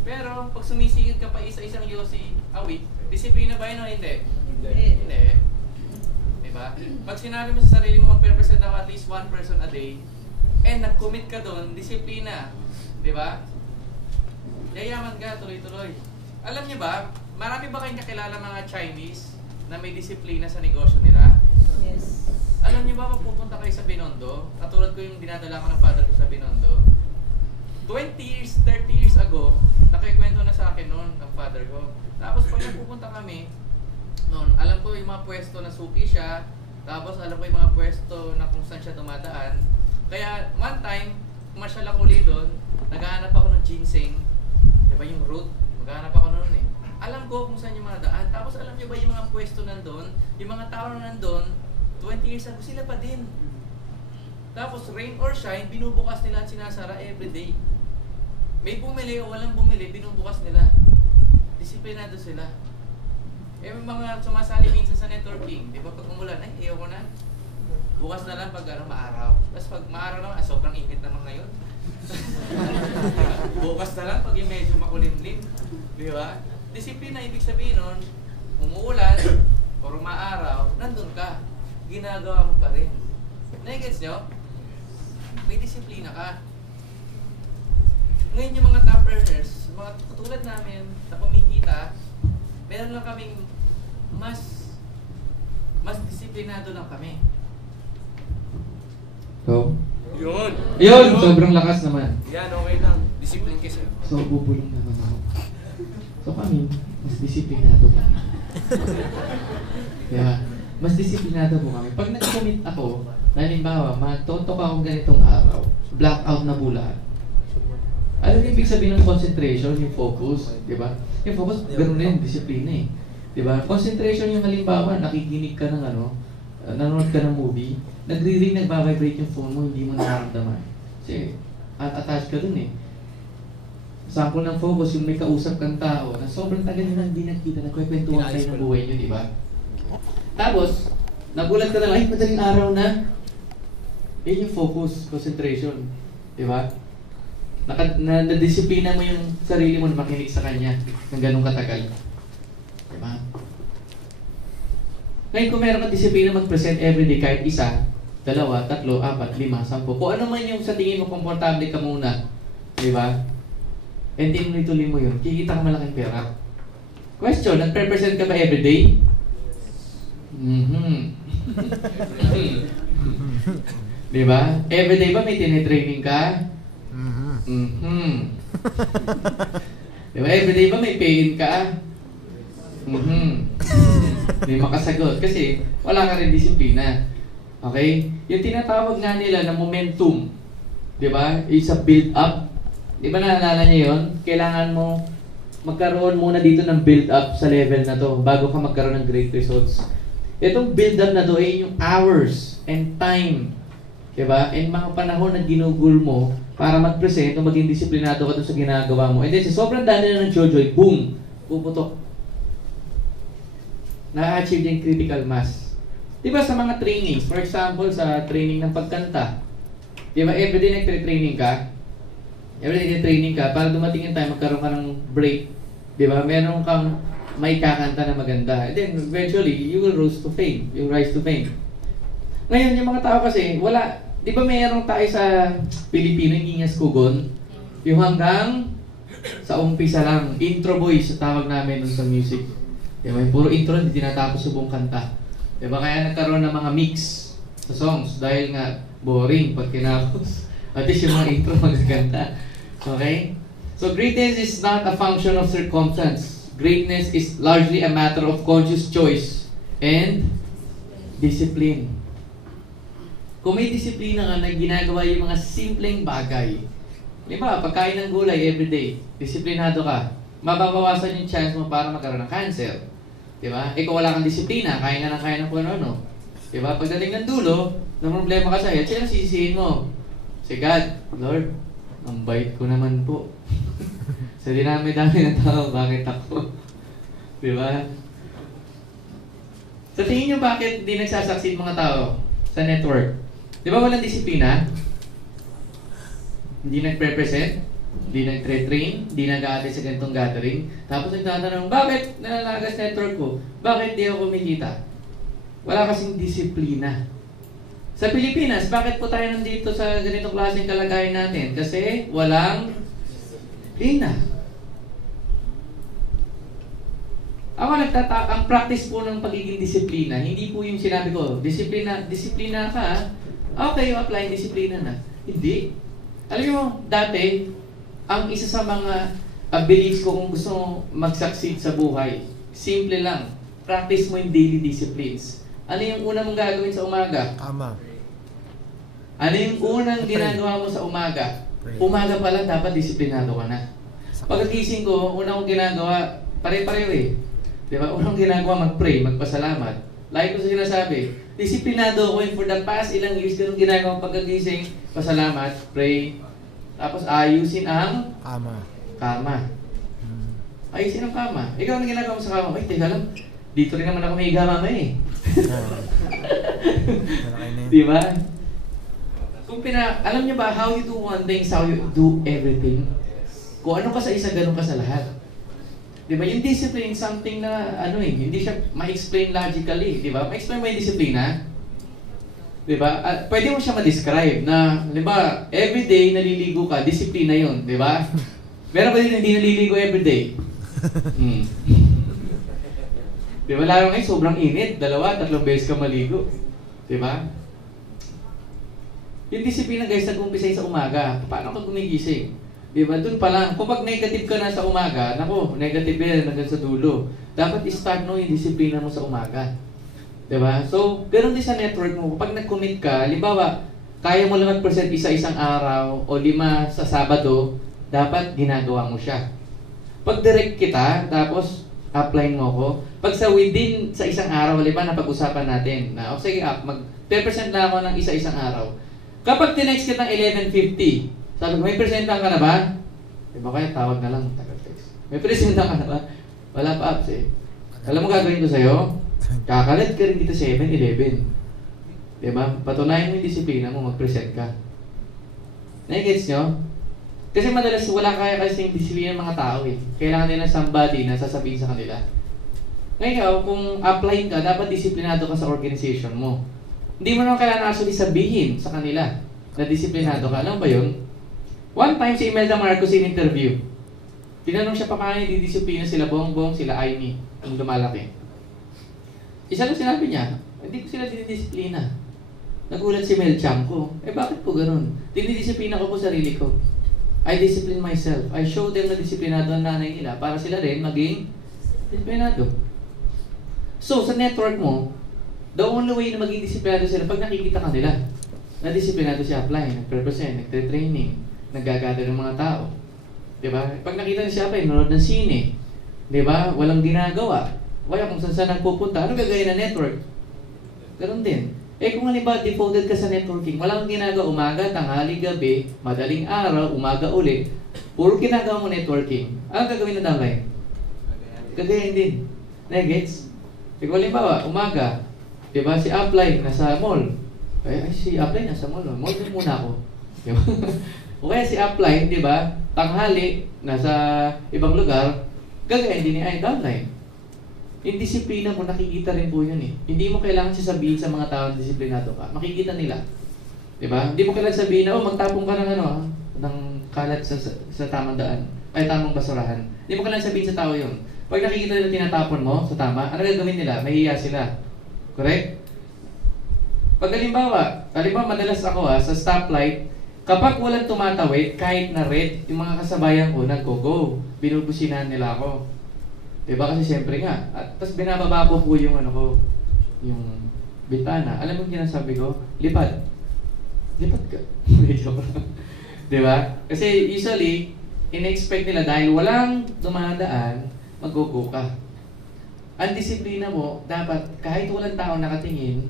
Pero, pag sumisingit ka pa isa-isang yosi a week, disiplina ba yun o hindi? Hindi. Diba? Pag sinabi mo sa sarili mo, magpe-present ako at least 1 person a day, and nag-commit ka doon, disiplina. Diba? Yayaman ka, tuloy-tuloy. Alam niyo ba, marami ba kayong kakilala mga Chinese na may disiplina sa negosyo nila? Yes. Alam niyo ba, magpupunta kayo sa Binondo, katulad ko yung dinadala ko ng father ko sa Binondo, 20 years, 30 years ago, nakikwento na sa akin noon ng father ko. Tapos pag napupunta kami, noon, alam ko yung mga pwesto na suki siya, tapos alam ko yung mga pwesto na kung saan siya dumadaan. Kaya one time, kumasyal ako ulit doon, naghahanap ako ng ginseng, di ba yung root? Maghahanap ako noon eh. Alam ko kung saan yung mga daan. Tapos alam niyo ba yung mga pwesto nandun, yung mga tao na nandun, 20 years ago, sila pa din. Tapos rain or shine, binubukas nila at sinasara everyday. May bumili o walang bumili, binubukas nila. Disiplinado sila. Eh may mga sumasali minsan sa networking, di ba pag umulan, ay ayoko na. Bukas na lang pag maaraw. Tapos pag maaraw naman, sobrang init naman ngayon. Bukas na lang pag yung medyo makulimlim. Di ba? Disiplina, ibig sabihin nun, umuulan, o maaraw, nandun ka. Ginagawa mo pa rin. Nagets nyo? May disiplina ka. Ngayon yung mga top earners, mga katulad namin na kumikita, meron lang kaming mas disiplinado lang kami. So? Yun! Yun! Sobrang lakas naman. Yan, okay lang. Discipline kasi. So, bubulong naman ako. So kami, mas disiplinado kami. Diba? Mas disiplinado po kami. Pag nag-commit ako, halimbawa, matotok ako ganitong araw, blackout na bulan. Alam niyo ibig sabihin ng concentration, yung focus, di ba? Yung focus, ganoon na yung disiplina eh. Di ba? Concentration yung halimbawa, nakikinig ka ng nanonood ka ng movie, nagre-ring, nagbabibrate yung phone mo, hindi mo nararamdaman. Kasi, attached ka dun eh. Sample ng focus, yung may kausap kang tao, na sobrang tagal nyo hindi nakita, nagkwekwentuhan kayo ng buhay nyo, di ba? Tapos, nagulat ka na lang, ay, madaling araw na. Yun yung focus, concentration. Di ba? Nadisiplina mo yung sarili mo na makinig sa kanya ng ganong katagal. Diba? Ngayon kung meron kang disiplina mag-present everyday kahit isa, 2, 3, 4, 5, 10, kung ano man yung sa tingin mo komportable ka muna, diba? And tinuloy-tuloy mo yun, kikita ka malaking pera. Question, nagpe-present ka ba everyday? Diba? Everyday ba may tinitraining ka? Diba? Everyday ba may pain ka? Hindi makasagot kasi wala ka rin disiplina. Okay? Yung tinatawag nga nila na momentum, diba? Is a build up. Diba naalala niyo yun? Kailangan mo magkaroon muna dito ng build up sa level na to bago ka magkaroon ng great results. Itong build up na to ay yung hours and time. Diba? And mga panahon na ginugol mo para mag-present o maging disiplinado ka doon sa ginagawa mo. And then, sa sobrang dami na ng jojoy, boom! Puputok. Na-achieve yung critical mass. Diba sa mga trainings, for example, sa training ng pagkanta, diba everyday nagtre-training ka? Everyday nagtre-training ka, para dumating yung time, magkaroon ka ng break. Diba? Meron kang may kakanta na maganda. And then, eventually, you will rise to fame. You rise to fame. Ngayon, yung mga tao kasi, wala, di ba mayroong tayo sa Pilipino, yung Ingas Kugon? Yung hanggang sa umpisa lang, intro boys, tawag namin dun sa music. Di ba? Puro intro, hindi tinatapos sa buong kanta. Di ba? Kaya nagkaroon ng mga mix sa songs dahil nga boring pag kinapos. At least yung mga intro magaganda. Okay? So greatness is not a function of circumstance. Greatness is largely a matter of conscious choice and discipline. Kung may disiplina ka na ginagawa yung mga simpleng bagay, di ba, pagkain ng gulay everyday, disiplinado ka, mababawasan yung chance mo para magkaroon ng cancer. Di ba? Kung wala kang disiplina, kain ng kung ano-ano. Di ba? Pagdating ng dulo, ng problema ka sa health, sino sisihin mo? Si God, Lord, ang bait ko naman po. Sa dinami-dami ng tao, bakit ako? Di ba? Sa tingin nyo bakit hindi nagsasucceed mga tao sa network? Di ba walang disiplina? Hindi nagpre-present, hindi nagtre-train, hindi nag-a-attend sa ganitong gathering. Tapos nagtatanong, bakit nalalagas network ko? Bakit di ako kumikita? Wala kasing disiplina. Sa Pilipinas, bakit po tayo nandito sa ganitong klaseng kalagayan natin? Kasi walang disiplina. Ako ang practice po ng pagiging disiplina, hindi po yung sinabi ko, disiplina ka, okay, apply disiplina na. Hindi. Alam mo, dati, ang isa sa mga beliefs ko kung gusto mo mag-succeed sa buhay, simple lang, practice mo yung daily disciplines. Ano yung unang mong gagawin sa umaga? Tama. Ano yung unang ginagawa mo sa umaga? Umaga pa lang, dapat disiplinado ka na. Pagkagising ko, unang kong ginagawa, pare-pareho eh. Di ba? Unang ginagawa, mag-pray, magpasalamat. Like ko sa sinasabi, disiplinado ako for the past ilang years, ganun ginagawa pagkagising, pasalamat, pray, tapos ayusin ang kama. Ayusin ang kama. Ikaw ang ginagawa mo sa kama, ay, teka lang, dito rin naman ako may higa mamaya eh. Di ba? Alam niyo ba, how you do one thing is how you do everything. Kung ano ka sa isa, ganun ka sa lahat. Di ba? Yung discipline, something na, hindi siya ma-explain logically. Di ba? Ma-explain mo yung disiplina. Di ba? Pwede mo siya ma-describe na, di ba, everyday naliligo ka, disiplina yun. Di ba? Meron ba din hindi naliligo everyday? Di ba? Lalo ngayon, sobrang init. 2-3 beses ka maligo. Di ba? Yung disiplina guys, nag-umpisa sa umaga. Paano ka gumigising? Diba? Doon pa lang. Kung pag negative ka na sa umaga, naku, negative yan hanggang sa dulo. Dapat i-start mo yung disiplina mo sa umaga. Diba? So, ganoon din sa network mo. Pag nag-commit ka, halimbawa, kaya mo lang mag-present isa-isang araw o 5 sa Sabado, dapat ginagawa mo siya. Pag direct kita, tapos apply mo ko. Pag sa within sa isang araw, halimbawa, napag-usapan natin na, sige, mag-present na ako ng isa-isang araw. Kapag tinext kita ng 11:50, sabi ko, may presenta ka na ba? Diba kaya tawag na lang, taga-text. May presenta ka na ba? Wala pa apps eh. Alam mo gagawin ko sa'yo? Kakalit ka rin dito 7-11. Diba? Patunayan mo yung disiplina mo, mag-present ka. Nai-gets nyo? Kasi madalas wala kaya kasi yung disiplina ng mga tao eh. Kailangan nila somebody na sasabihin sa kanila. Ngayon, kung apply ka, dapat disiplinado ka sa organization mo. Hindi mo naman kailangan actually sabihin sa kanila na disiplinado ka. Alam ba yun? One time si Imelda Marcos in interview. Tinanong siya pa paano didisiplina sila Bongbong, sila Aimee, ang lumalaki. Isa lang sinabi niya, hindi ko sila dinidisiplina. Nagulat si Mel Chamco. Bakit po ganun? Dinidisiplina ko po sarili ko. I discipline myself. I show them na disiplinado ang nanay nila para sila rin maging disiplinado. So, sa network mo, the only way na maging disiplinado sila pag nakikita ka nila na disiplinado siya apply, nagpe-present, nagte-training, nagagada ng mga tao. Diba? Pag nakita niya siya pa, nanonood ng sine. Diba? Walang ginagawa. Kaya kung saan nagpupunta, ano gagawin na network? Ganun din. Kung halimbawa, devoted ka sa networking, walang ginagawa, umaga, tanghali, gabi, madaling araw, umaga uli, puro ginagawa mo networking. Ano gagawin na downline? Gagayin din. Negets? Kung halimbawa, umaga, diba, si Upline nasa mall. Si Upline nasa mall. Mall din muna ako. Diba? O kaya si Upline, di ba, tanghali, nasa ibang lugar, gagayin din ni downline. Yung disiplina mo, nakikita rin po yun eh. Hindi mo kailangan sasabihin sa mga tao na disiplinado ka. Makikita nila. Di ba? Hindi mo kailangan sabihin na, magtapong ka ng kalat sa tamang daan, ay tamang basurahan. Hindi mo kailangan sabihin sa tao yun. Pag nakikita nila tinatapon mo sa tama, ano gagawin nila? Mahihiya sila. Correct? Pag halimbawa madalas ako sa stoplight, kapag walang tumatawid, kahit na red, yung mga kasabayan ko, nag-go-go. Binubusinan nila ako. Diba? Kasi siyempre nga. At tapos binababa ko po yung yung bintana. Alam mo yung sinasabi ko? Lipad. Lipad ka. Diba? Kasi usually, in-expect nila dahil walang dumadaan, mag-go-go ka. Ang disiplina mo, dapat kahit walang tao nakatingin,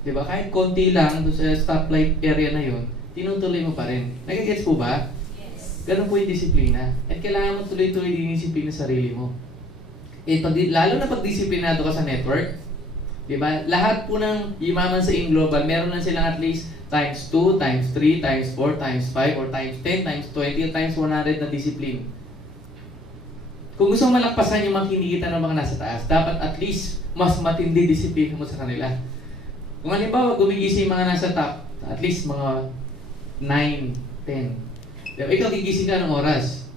diba? Kahit konti lang doon sa stoplight area na yun, tinutuloy mo pa rin. Nagigets po ba? Yes. Ganun po yung disiplina. At kailangan mo tuloy-tuloy din yung disiplina sa sarili mo. Lalo na pag disiplinado ka sa network, diba? Lahat po ng yumaman sa in-global, meron lang silang at least times 2, times 3, times 4, times 5, or times 10, times 20, times 100 na discipline. Kung gusto mo malagpasan yung mga kinikita ng mga nasa taas, dapat at least mas matindi disiplina mo sa kanila. Kung halimbawa, gumigising yung mga nasa top, at least mga 9, 10. Diba? Ikaw gigising ka ng oras.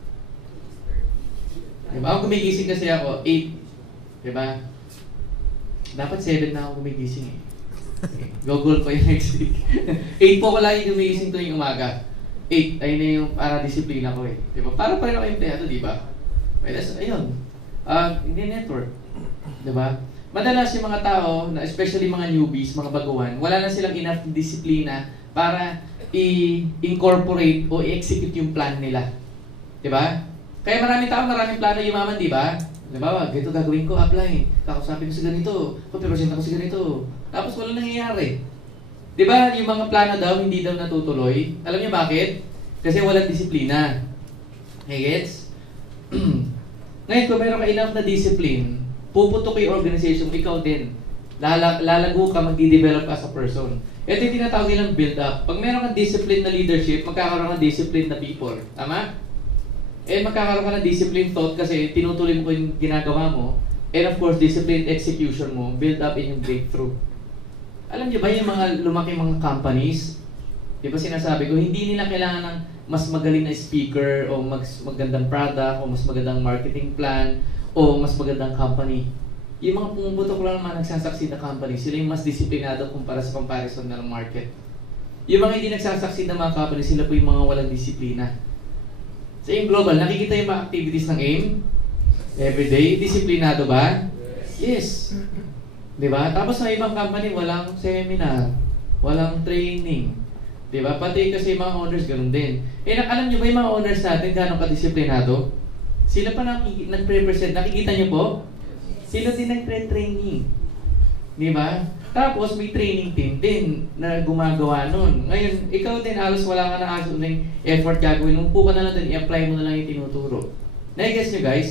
Diba? Ako gumigising kasi ako 8 Diba? Dapat 7 na ako gumigising eh. Gogol ko yung next week. 8 po ko lagi gumigising tuwing umaga. 8, ayun na yung para disiplina ko eh. Diba? Para pa rin ako empleyado, diba? Well, ayun. Hindi network. Diba? Madalas yung mga tao, especially mga newbies, mga baguhan, wala na silang enough disiplina para i-incorporate o i-execute yung plan nila. Diba? Kaya maraming tao, maraming plano yumaman, diba? Diba? Ganito gagawin ko, apply. Kakusapin ko sa ganito. Papipresent ako sa ganito. Tapos wala nangyayari. Diba? Yung mga plano daw, hindi daw natutuloy. Alam niyo bakit? Kasi walang disiplina. Hey, gets? Ngayon, kung meron ka enough na discipline, puputok yung organization mo, ikaw din. Lalago ka, magdi-develop as a person. Ito yung tinatawag nilang build-up. Pag meron kang discipline na leadership, magkakaroon kang discipline na people. Tama? Magkakaroon ka ng discipline thought kasi tinutuloy mo yung ginagawa mo. And of course, discipline execution mo, build up in yung breakthrough. Alam niyo ba yung mga lumaki mga companies, di ba sinasabi ko, hindi nila kailangan ng mas magaling na speaker o mas magandang product o mas magandang marketing plan o mas magandang company. Yung mga pumuputok lang naman nagsasucceed na company, sila yung mas disiplinado kumpara sa comparison ng market. Yung mga hindi nagsasucceed na mga company, sila po yung mga walang disiplina. Sa AIM Global, nakikita yung mga activities ng AIM? Everyday, disiplinado ba? Yes. Diba? Tapos sa ibang company, walang seminar, walang training. Diba? Pati kasi mga owners, ganun din. Alam nyo ba yung mga owners natin, gano'ng kadisiplinado? Sila pa nag-represent. Nakikita nyo po? Sila din nag-training. Diba? Tapos may training team din na gumagawa nun. Ngayon, ikaw din, halos wala ka na halos ng effort gagawin. Umupo ka na lang din, i-apply mo na lang yung tinuturo. Na-guess nyo guys?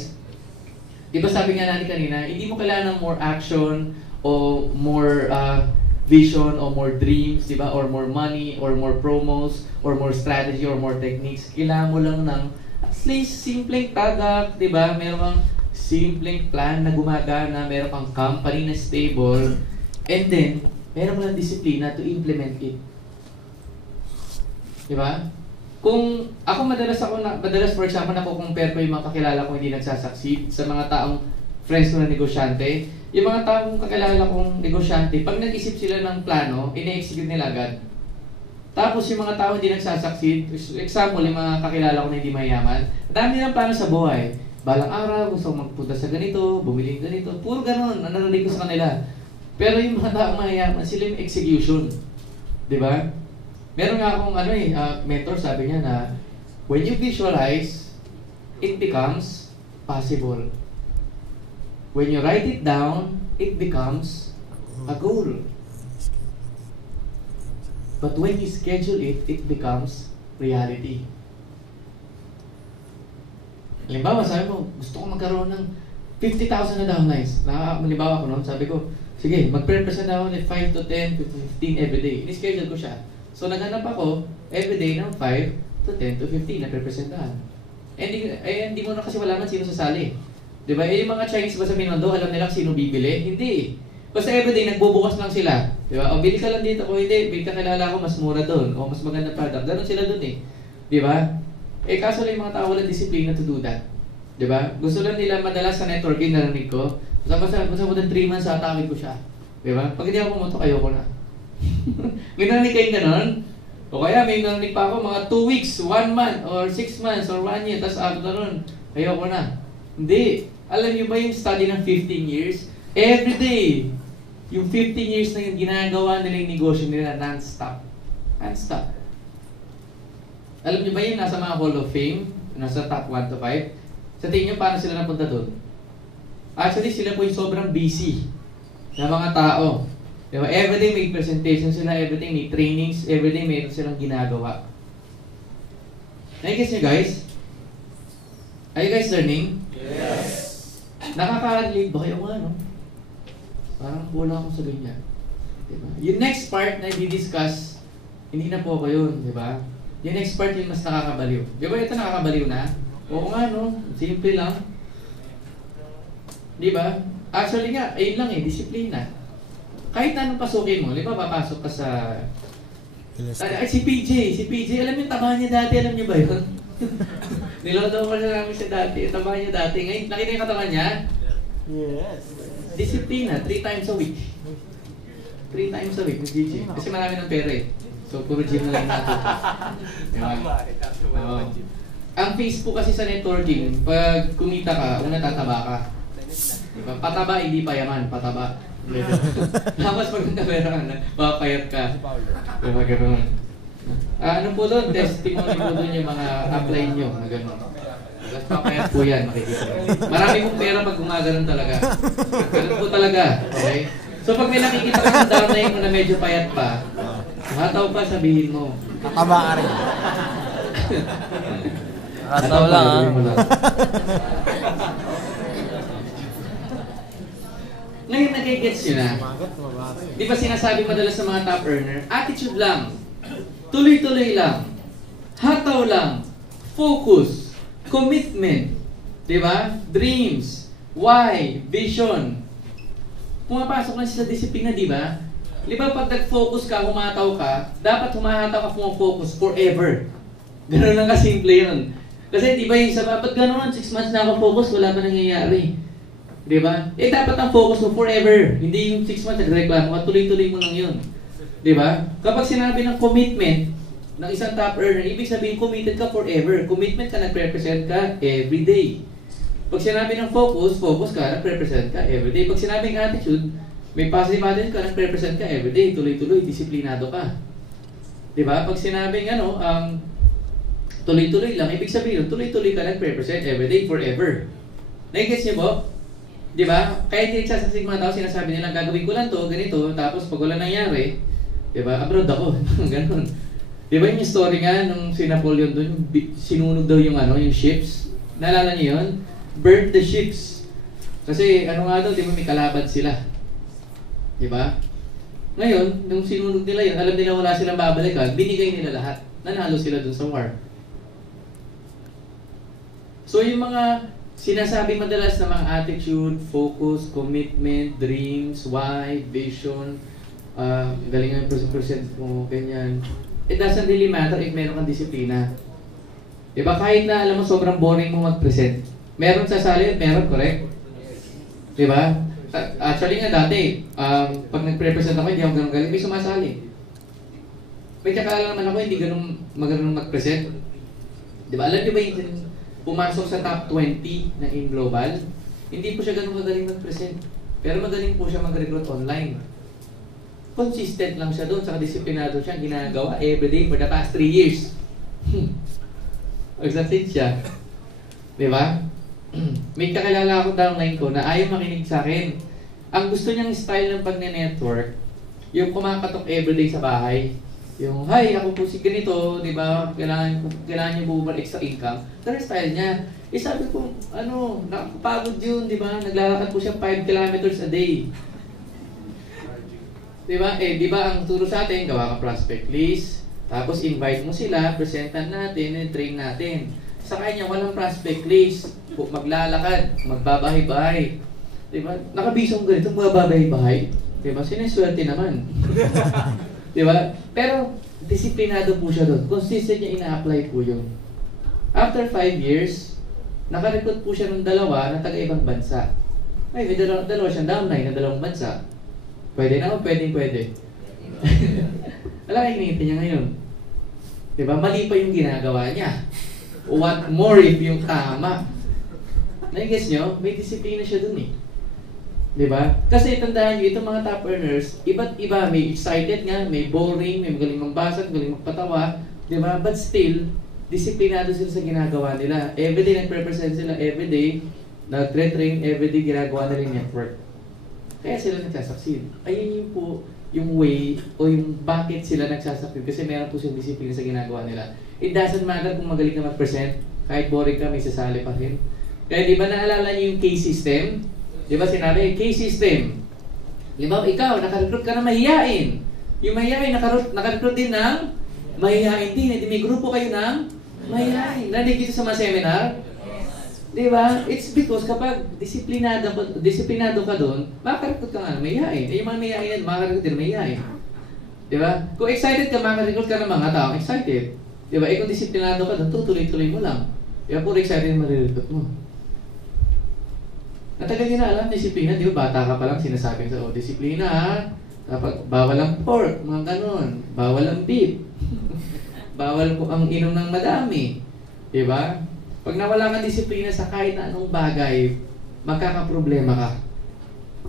Diba sabi nga natin kanina, hindi mo kailangan ng more action o more vision o more dreams, diba? Or more money, or more promos, or more strategy, or more techniques. Kailangan mo lang ng at least simpleng product, diba? Meron kang simpleng plan na gumagana, meron kang company na stable, and then, meron ka ng disiplina to implement it. Diba? Kung ako madalas for example, nakukompare ko yung mga kakilala ko hindi nagsasucceed sa mga taong friends ko na negosyante, yung mga taong kakilala kong negosyante, pag nag-isip sila ng plano, ine-execute nila agad. Tapos yung mga tao hindi nagsasucceed, example, yung mga kakilala ko na hindi mayaman, dami nilang plano sa buhay. Balang araw, gusto kong magpunta sa ganito, bumili ng ganito, puro ganun, narinig ko sa kanila. Pero yung mga taong mayayaman, sila yung execution. Diba? Meron nga akong mentor, sabi niya na, when you visualize, it becomes possible. When you write it down, it becomes a goal. But when you schedule it, it becomes reality. Halimbawa, sabi mo, gusto ko magkaroon ng 50,000 na downlines. Halimbawa ko noon, sabi ko, sige, mag-present ako ng 5 to 10 to 15 everyday. Ini-schedule ko siya. So, naghanap ako everyday ng 5 to 10 to 15 na pre-presentahan. Hindi mo na kasi wala man sino sasali. Diba? Yung mga Chinese ba sa Minondo, alam nila sino bibili? Hindi. Basta everyday, nagbubukas lang sila. Diba? O, bili ka lang dito. O, hindi. Bili ka kilala ko, mas mura doon. O, mas maganda product. Ganon sila doon eh. Diba? Kaso lang yung mga tao walang disiplina to do that. Diba? Gusto lang nila madalas sa networking, narinig ko. Basta mo ng 3 months, atake ko siya. Diba? Pag hindi ako pumuntok, ayoko na. May narinig kayong ganon? O kaya may narinig pa ako mga 2 weeks, 1 month, or 6 months, or 1 year, tapos ako na ron. Ayoko na. Hindi. Alam niyo ba yung study ng 15 years? Every day, yung 15 years na yung ginagawa nila yung negosyo nila non-stop. Non-stop. Alam niyo ba yung nasa mga Hall of Fame? Nasa top 1 to 5? Sa tingin niyo, paano sila napunta doon? Actually, sila po yung sobrang busy na mga tao. Diba? Everyday may presentation sila, everyday may trainings, everyday mayroon silang ginagawa. Nai-guess niyo guys? Are you guys learning? Yes. Nakaka-relate ba kayo nga, no? Parang wala akong sa ganyan. Diba? Yung next part na i-discuss, hindi na po ako yun, di ba? Yung next part yung mas nakakabaliw. Di ba ito nakakabaliw na? Oo nga, no? Simple lang. Di ba? Actually nga, ayun lang eh, disiplina. Kahit anong pasukin mo, di ba papasok ka sa... si PJ, alam niyo, taba niya dati, alam niyo ba yun? Nilodo ko siya namin siya dati, taba niya dati. Ngayon, nakita yung katawan niya? Yes. Disiplina, 3 times a week. 3 times a week, nag-gym. Kasi marami ng pera eh. So, puro gym na lang natin. Diba? Oo. Ang Facebook kasi sa networking, pag kumita ka, una tataba ka. Diba? Pataba, hindi pa yaman, pataba. Tapos pag nagkapera ka na, papayat ka. Diba, gano'n. Ano po doon? Testimony po doon yung mga apply nyo na gano'n. Tapos papayat po yan, makikita. Marami pong pera pag gumaganon talaga. Ganun po talaga, okay? So pag may nakikita ka sa downline mo na medyo payat pa, hataw pa, sabihin mo. Nakaba ka rin. Hataw lang ha. Ngayon nagigets nyo na. Magat, mabasa. Di ba sinasabi madalas sa mga top earner, attitude lang, tuloy-tuloy lang, hataw lang, focus, commitment, di ba? Dreams, why, vision. Pumapasok na siya sa disiplina, di ba? Di ba pag nag-focus ka, humataw ka, dapat humahataw ka focus forever. Ganun lang kasimple yun. Kasi di ba yung sabi, ba't ganun, 6 months na ako focus, wala pa nangyayari. Di ba? Eh dapat ang focus mo forever. Hindi yung 6 months nagreklamo ka, tuloy-tuloy mo lang yun. Di ba? Kapag sinabi ng commitment ng isang top earner, ibig sabihin committed ka forever. Commitment ka, nagre-represent ka every day. Pag sinabi ng focus, focus ka, nagre-represent ka every day. Pag sinabing attitude, may positive attitude ka, nagre-represent ka every day. Tuloy-tuloy, disiplinado ka. Di ba? Pag sinabing tuloy-tuloy lang, ibig sabihin, tuloy-tuloy ka, nagre-represent every day, forever. Nagigets niyo po? Di ba? Kaya hindi nagsasagsig mga tao, sinasabi nila, gagawin ko lang to, ganito, tapos pag wala nangyari, di ba, abroad ako, ganun. Di ba yung story nga, nung si Napoleon doon, sinunog daw yung ships? Naalala niyo yun? Burn the ships. Kasi ano nga daw, di ba may kalaban sila? Di ba? Ngayon, nung sinunog nila yun, alam nila wala silang babalikan, binigay nila lahat. Nanalo sila dun sa war. So yung mga sinasabi madalas na mga attitude, focus, commitment, dreams, why, vision, galingan percent mo, ganyan. It doesn't really matter if meron kang disiplina. Diba? Kahit na alam mo sobrang boring mo mag-present. Meron sasali, meron, correct? Diba? Actually nga dati, pag nag-present ako, hindi ako ganun galing, may sumasali. May kakala naman ako, hindi ganun magaling mag-present. Diba? Alam niyo ba yung pumasok sa top 20 na in global, hindi po siya ganun magaling mag-present. Pero magaling po siya mag-recruit online. Consistent lang siya doon, saka disiplinado siya, ginagawa everyday for the past 3 years. Excited siya. Diba? May kakilala ako downline ko na ayaw makinig sa akin. Ang gusto niyang style ng pag-network, yung kumakatok everyday sa bahay. Yung, hi, ako po si ganito, di ba? Kailangan niyo po ba extra income? Pero style niya. Eh sabi ko, nakapagod yun, di ba? Naglalakad po siya 5 kilometers a day. Di ba? Eh, di ba ang turo sa atin, gawa ka prospect list, tapos invite mo sila, presentan natin, train natin. Sa kanya, walang prospect list. Maglalakad, magbabahay-bahay. Di ba? Nakabisong ganito, magbabahay-bahay. Di ba? Sineswerte naman. Di ba? Pero, disiplinado po siya doon. Consistent niya ina-apply po yun. After 5 years, nakarecruit po siya ng 2 na taga-ibang bansa. Ay, may dalawa siyang downline na 2 bansa. Pwede na o pwede. Alam ka, iniintay niya ngayon. Di ba? Mali pa yung ginagawa niya. What more if yung tama? Nai-guess nyo? May disiplina siya doon eh. Diba? Kasi tandaan nyo, itong mga top earners, iba't iba, may excited nga, may boring, may magaling magbasa, magaling magpatawa, diba? But still, disiplinado sila sa ginagawa nila. Everyday nag-represent sila, everyday, nag-train, everyday ginagawa nila yung network. Kaya sila nagsasucceed. Ayun yung po, yung way, o yung bakit sila nagsasucceed, kasi meron po silang disiplina sa ginagawa nila. It doesn't matter kung magaling ka mag-present, kahit boring ka, may sasali pa rin. Kaya di ba naalala niyo yung K-system? Di ba sinabi, K-system. Di ba ikaw, nakarecruit ka na mahihain. Yung mahihain, nakarecruit din ng mahihain din. Hindi may grupo kayo ng mahihain. Narinig dito sa mga seminar? Di ba? It's because kapag disiplinado ka doon, makarecruit ka nga ng mahihain. Eh yung mga mahihain, makarecruit din ng mahihain. Di ba? Kung excited ka, makarecruit ka ng mga tao, excited. Di ba? Eh kung disiplinado ka doon, tutuloy-tuloy mo lang. Di ba? Puro excited yung marirecruit mo. Natagal niya na alam, disiplina, di ba? Bata ka pa lang, sinasabi sa, disiplina ha. Dapat bawal ang pork, mga ganon. Bawal ang beef. Bawal po ang inom ng madami. Di ba? Pag nawala kang disiplina sa kahit na anong bagay, magkakaproblema ka.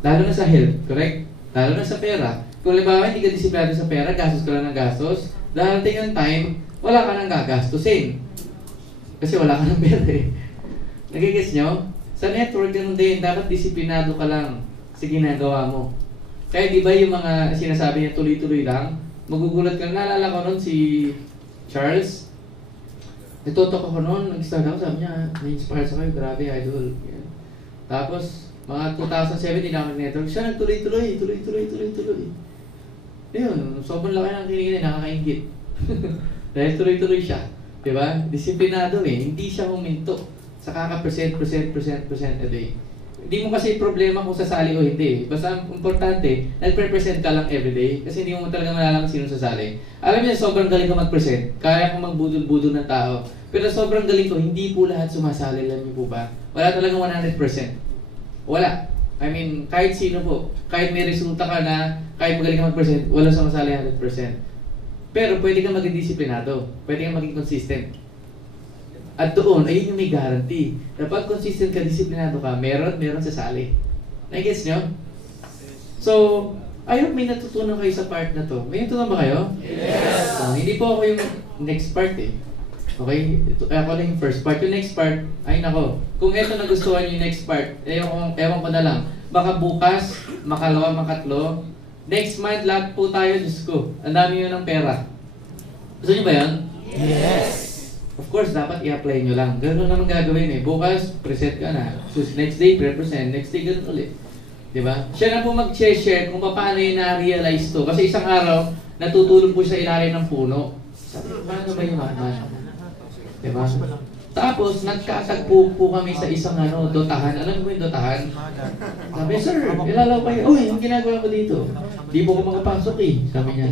Lalo na sa health, correct? Lalo na sa pera. Kung halimbawa hindi ka disiplinado sa pera, gastos ka lang ng gastos, darating ang time, wala ka nang gagastusin. Kasi wala ka ng pera eh. Nagigets nyo? Sa network, ganun din, dapat disiplinado ka lang sa ginagawa mo. Kaya di ba yung mga sinasabi niya tuloy-tuloy lang, magugulat ka. Naalala ko nun si Charles, natutok ako noon, nag-start ako, sabi niya, na-inspire sa kayo, grabe, idol. Yan. Tapos, mga 2007, hindi namin network, siya nagtuloy-tuloy. Ayun, sobrang laki ng kinikita, nakakaingit. Dahil tuloy-tuloy siya. Diba? Disiplinado eh, hindi siya huminto sa kaka-percent a day. Hindi mo kasi problema kung sasali o hindi. Basta ang importante, nagpe-present ka lang everyday kasi hindi mo talaga malalaman sino sasali. Alam niyo, sobrang galing ko mag-present. Kaya ko magbudol-budol ng tao. Pero sobrang galing ko, hindi po lahat sumasali. Alam niyo po ba? Wala talagang 100%. Wala. I mean, kahit sino po. Kahit may resulta ka na, kahit magaling ka mag-present, wala sumasali 100%. Pero pwede kang maging disiplinado. Pwede kang maging consistent. At doon, ayun yung may guarantee. Kapag consistent ka, disiplinado ka, meron sasali. Na-gets nyo? So, I hope may natutunan kayo sa part na to. May natutunan ba kayo? Yes! Hindi po ako yung next part eh. Okay? Ako lang yung first part. Yung next part, ay nako. Kung eto nagustuhan yung next part, ewan ko na lang. Baka bukas, makalawa, makatlo. Next month, lahat po tayo, Diyos ko. Ang dami yun ng pera. Gusto nyo ba yan? Yes! Of course, dapat i-apply nyo lang. Ganun naman gagawin eh. Bukas, present ka na. So, next day, pre-present. Next day, ganun ulit. Diba? Siya na po mag-share kung paano yung na-realize to. Kasi isang araw, natutulog po siya ilalim ng puno. Sabi, paano ba yung man? Diba? Tapos, nagkatagpo po kami sa isang dotahan. Alam mo yung dotahan? Sabi, sir, ilalaw pa yun. Uy, yung ginagawa ko dito. Di po ko makapasok eh. Sabi niya,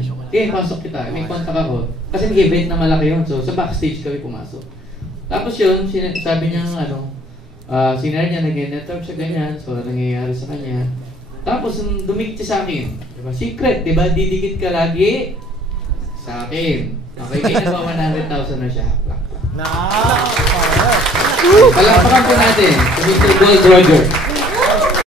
pasok kita. May contact ako. Kasi may event na malaki yun. So, sa backstage kami pumasok. Tapos yun, sabi niya, sinare niya, nag-network siya ganyan. So, nangyayari sa kanya. Tapos, dumikit siya sa akin. Diba? Secret, diba? Didikit ka lagi sa akin. Okay, kaya nagwa 100,000 na siya. Nice! Palakpakan po natin. Mr. Gold Roger.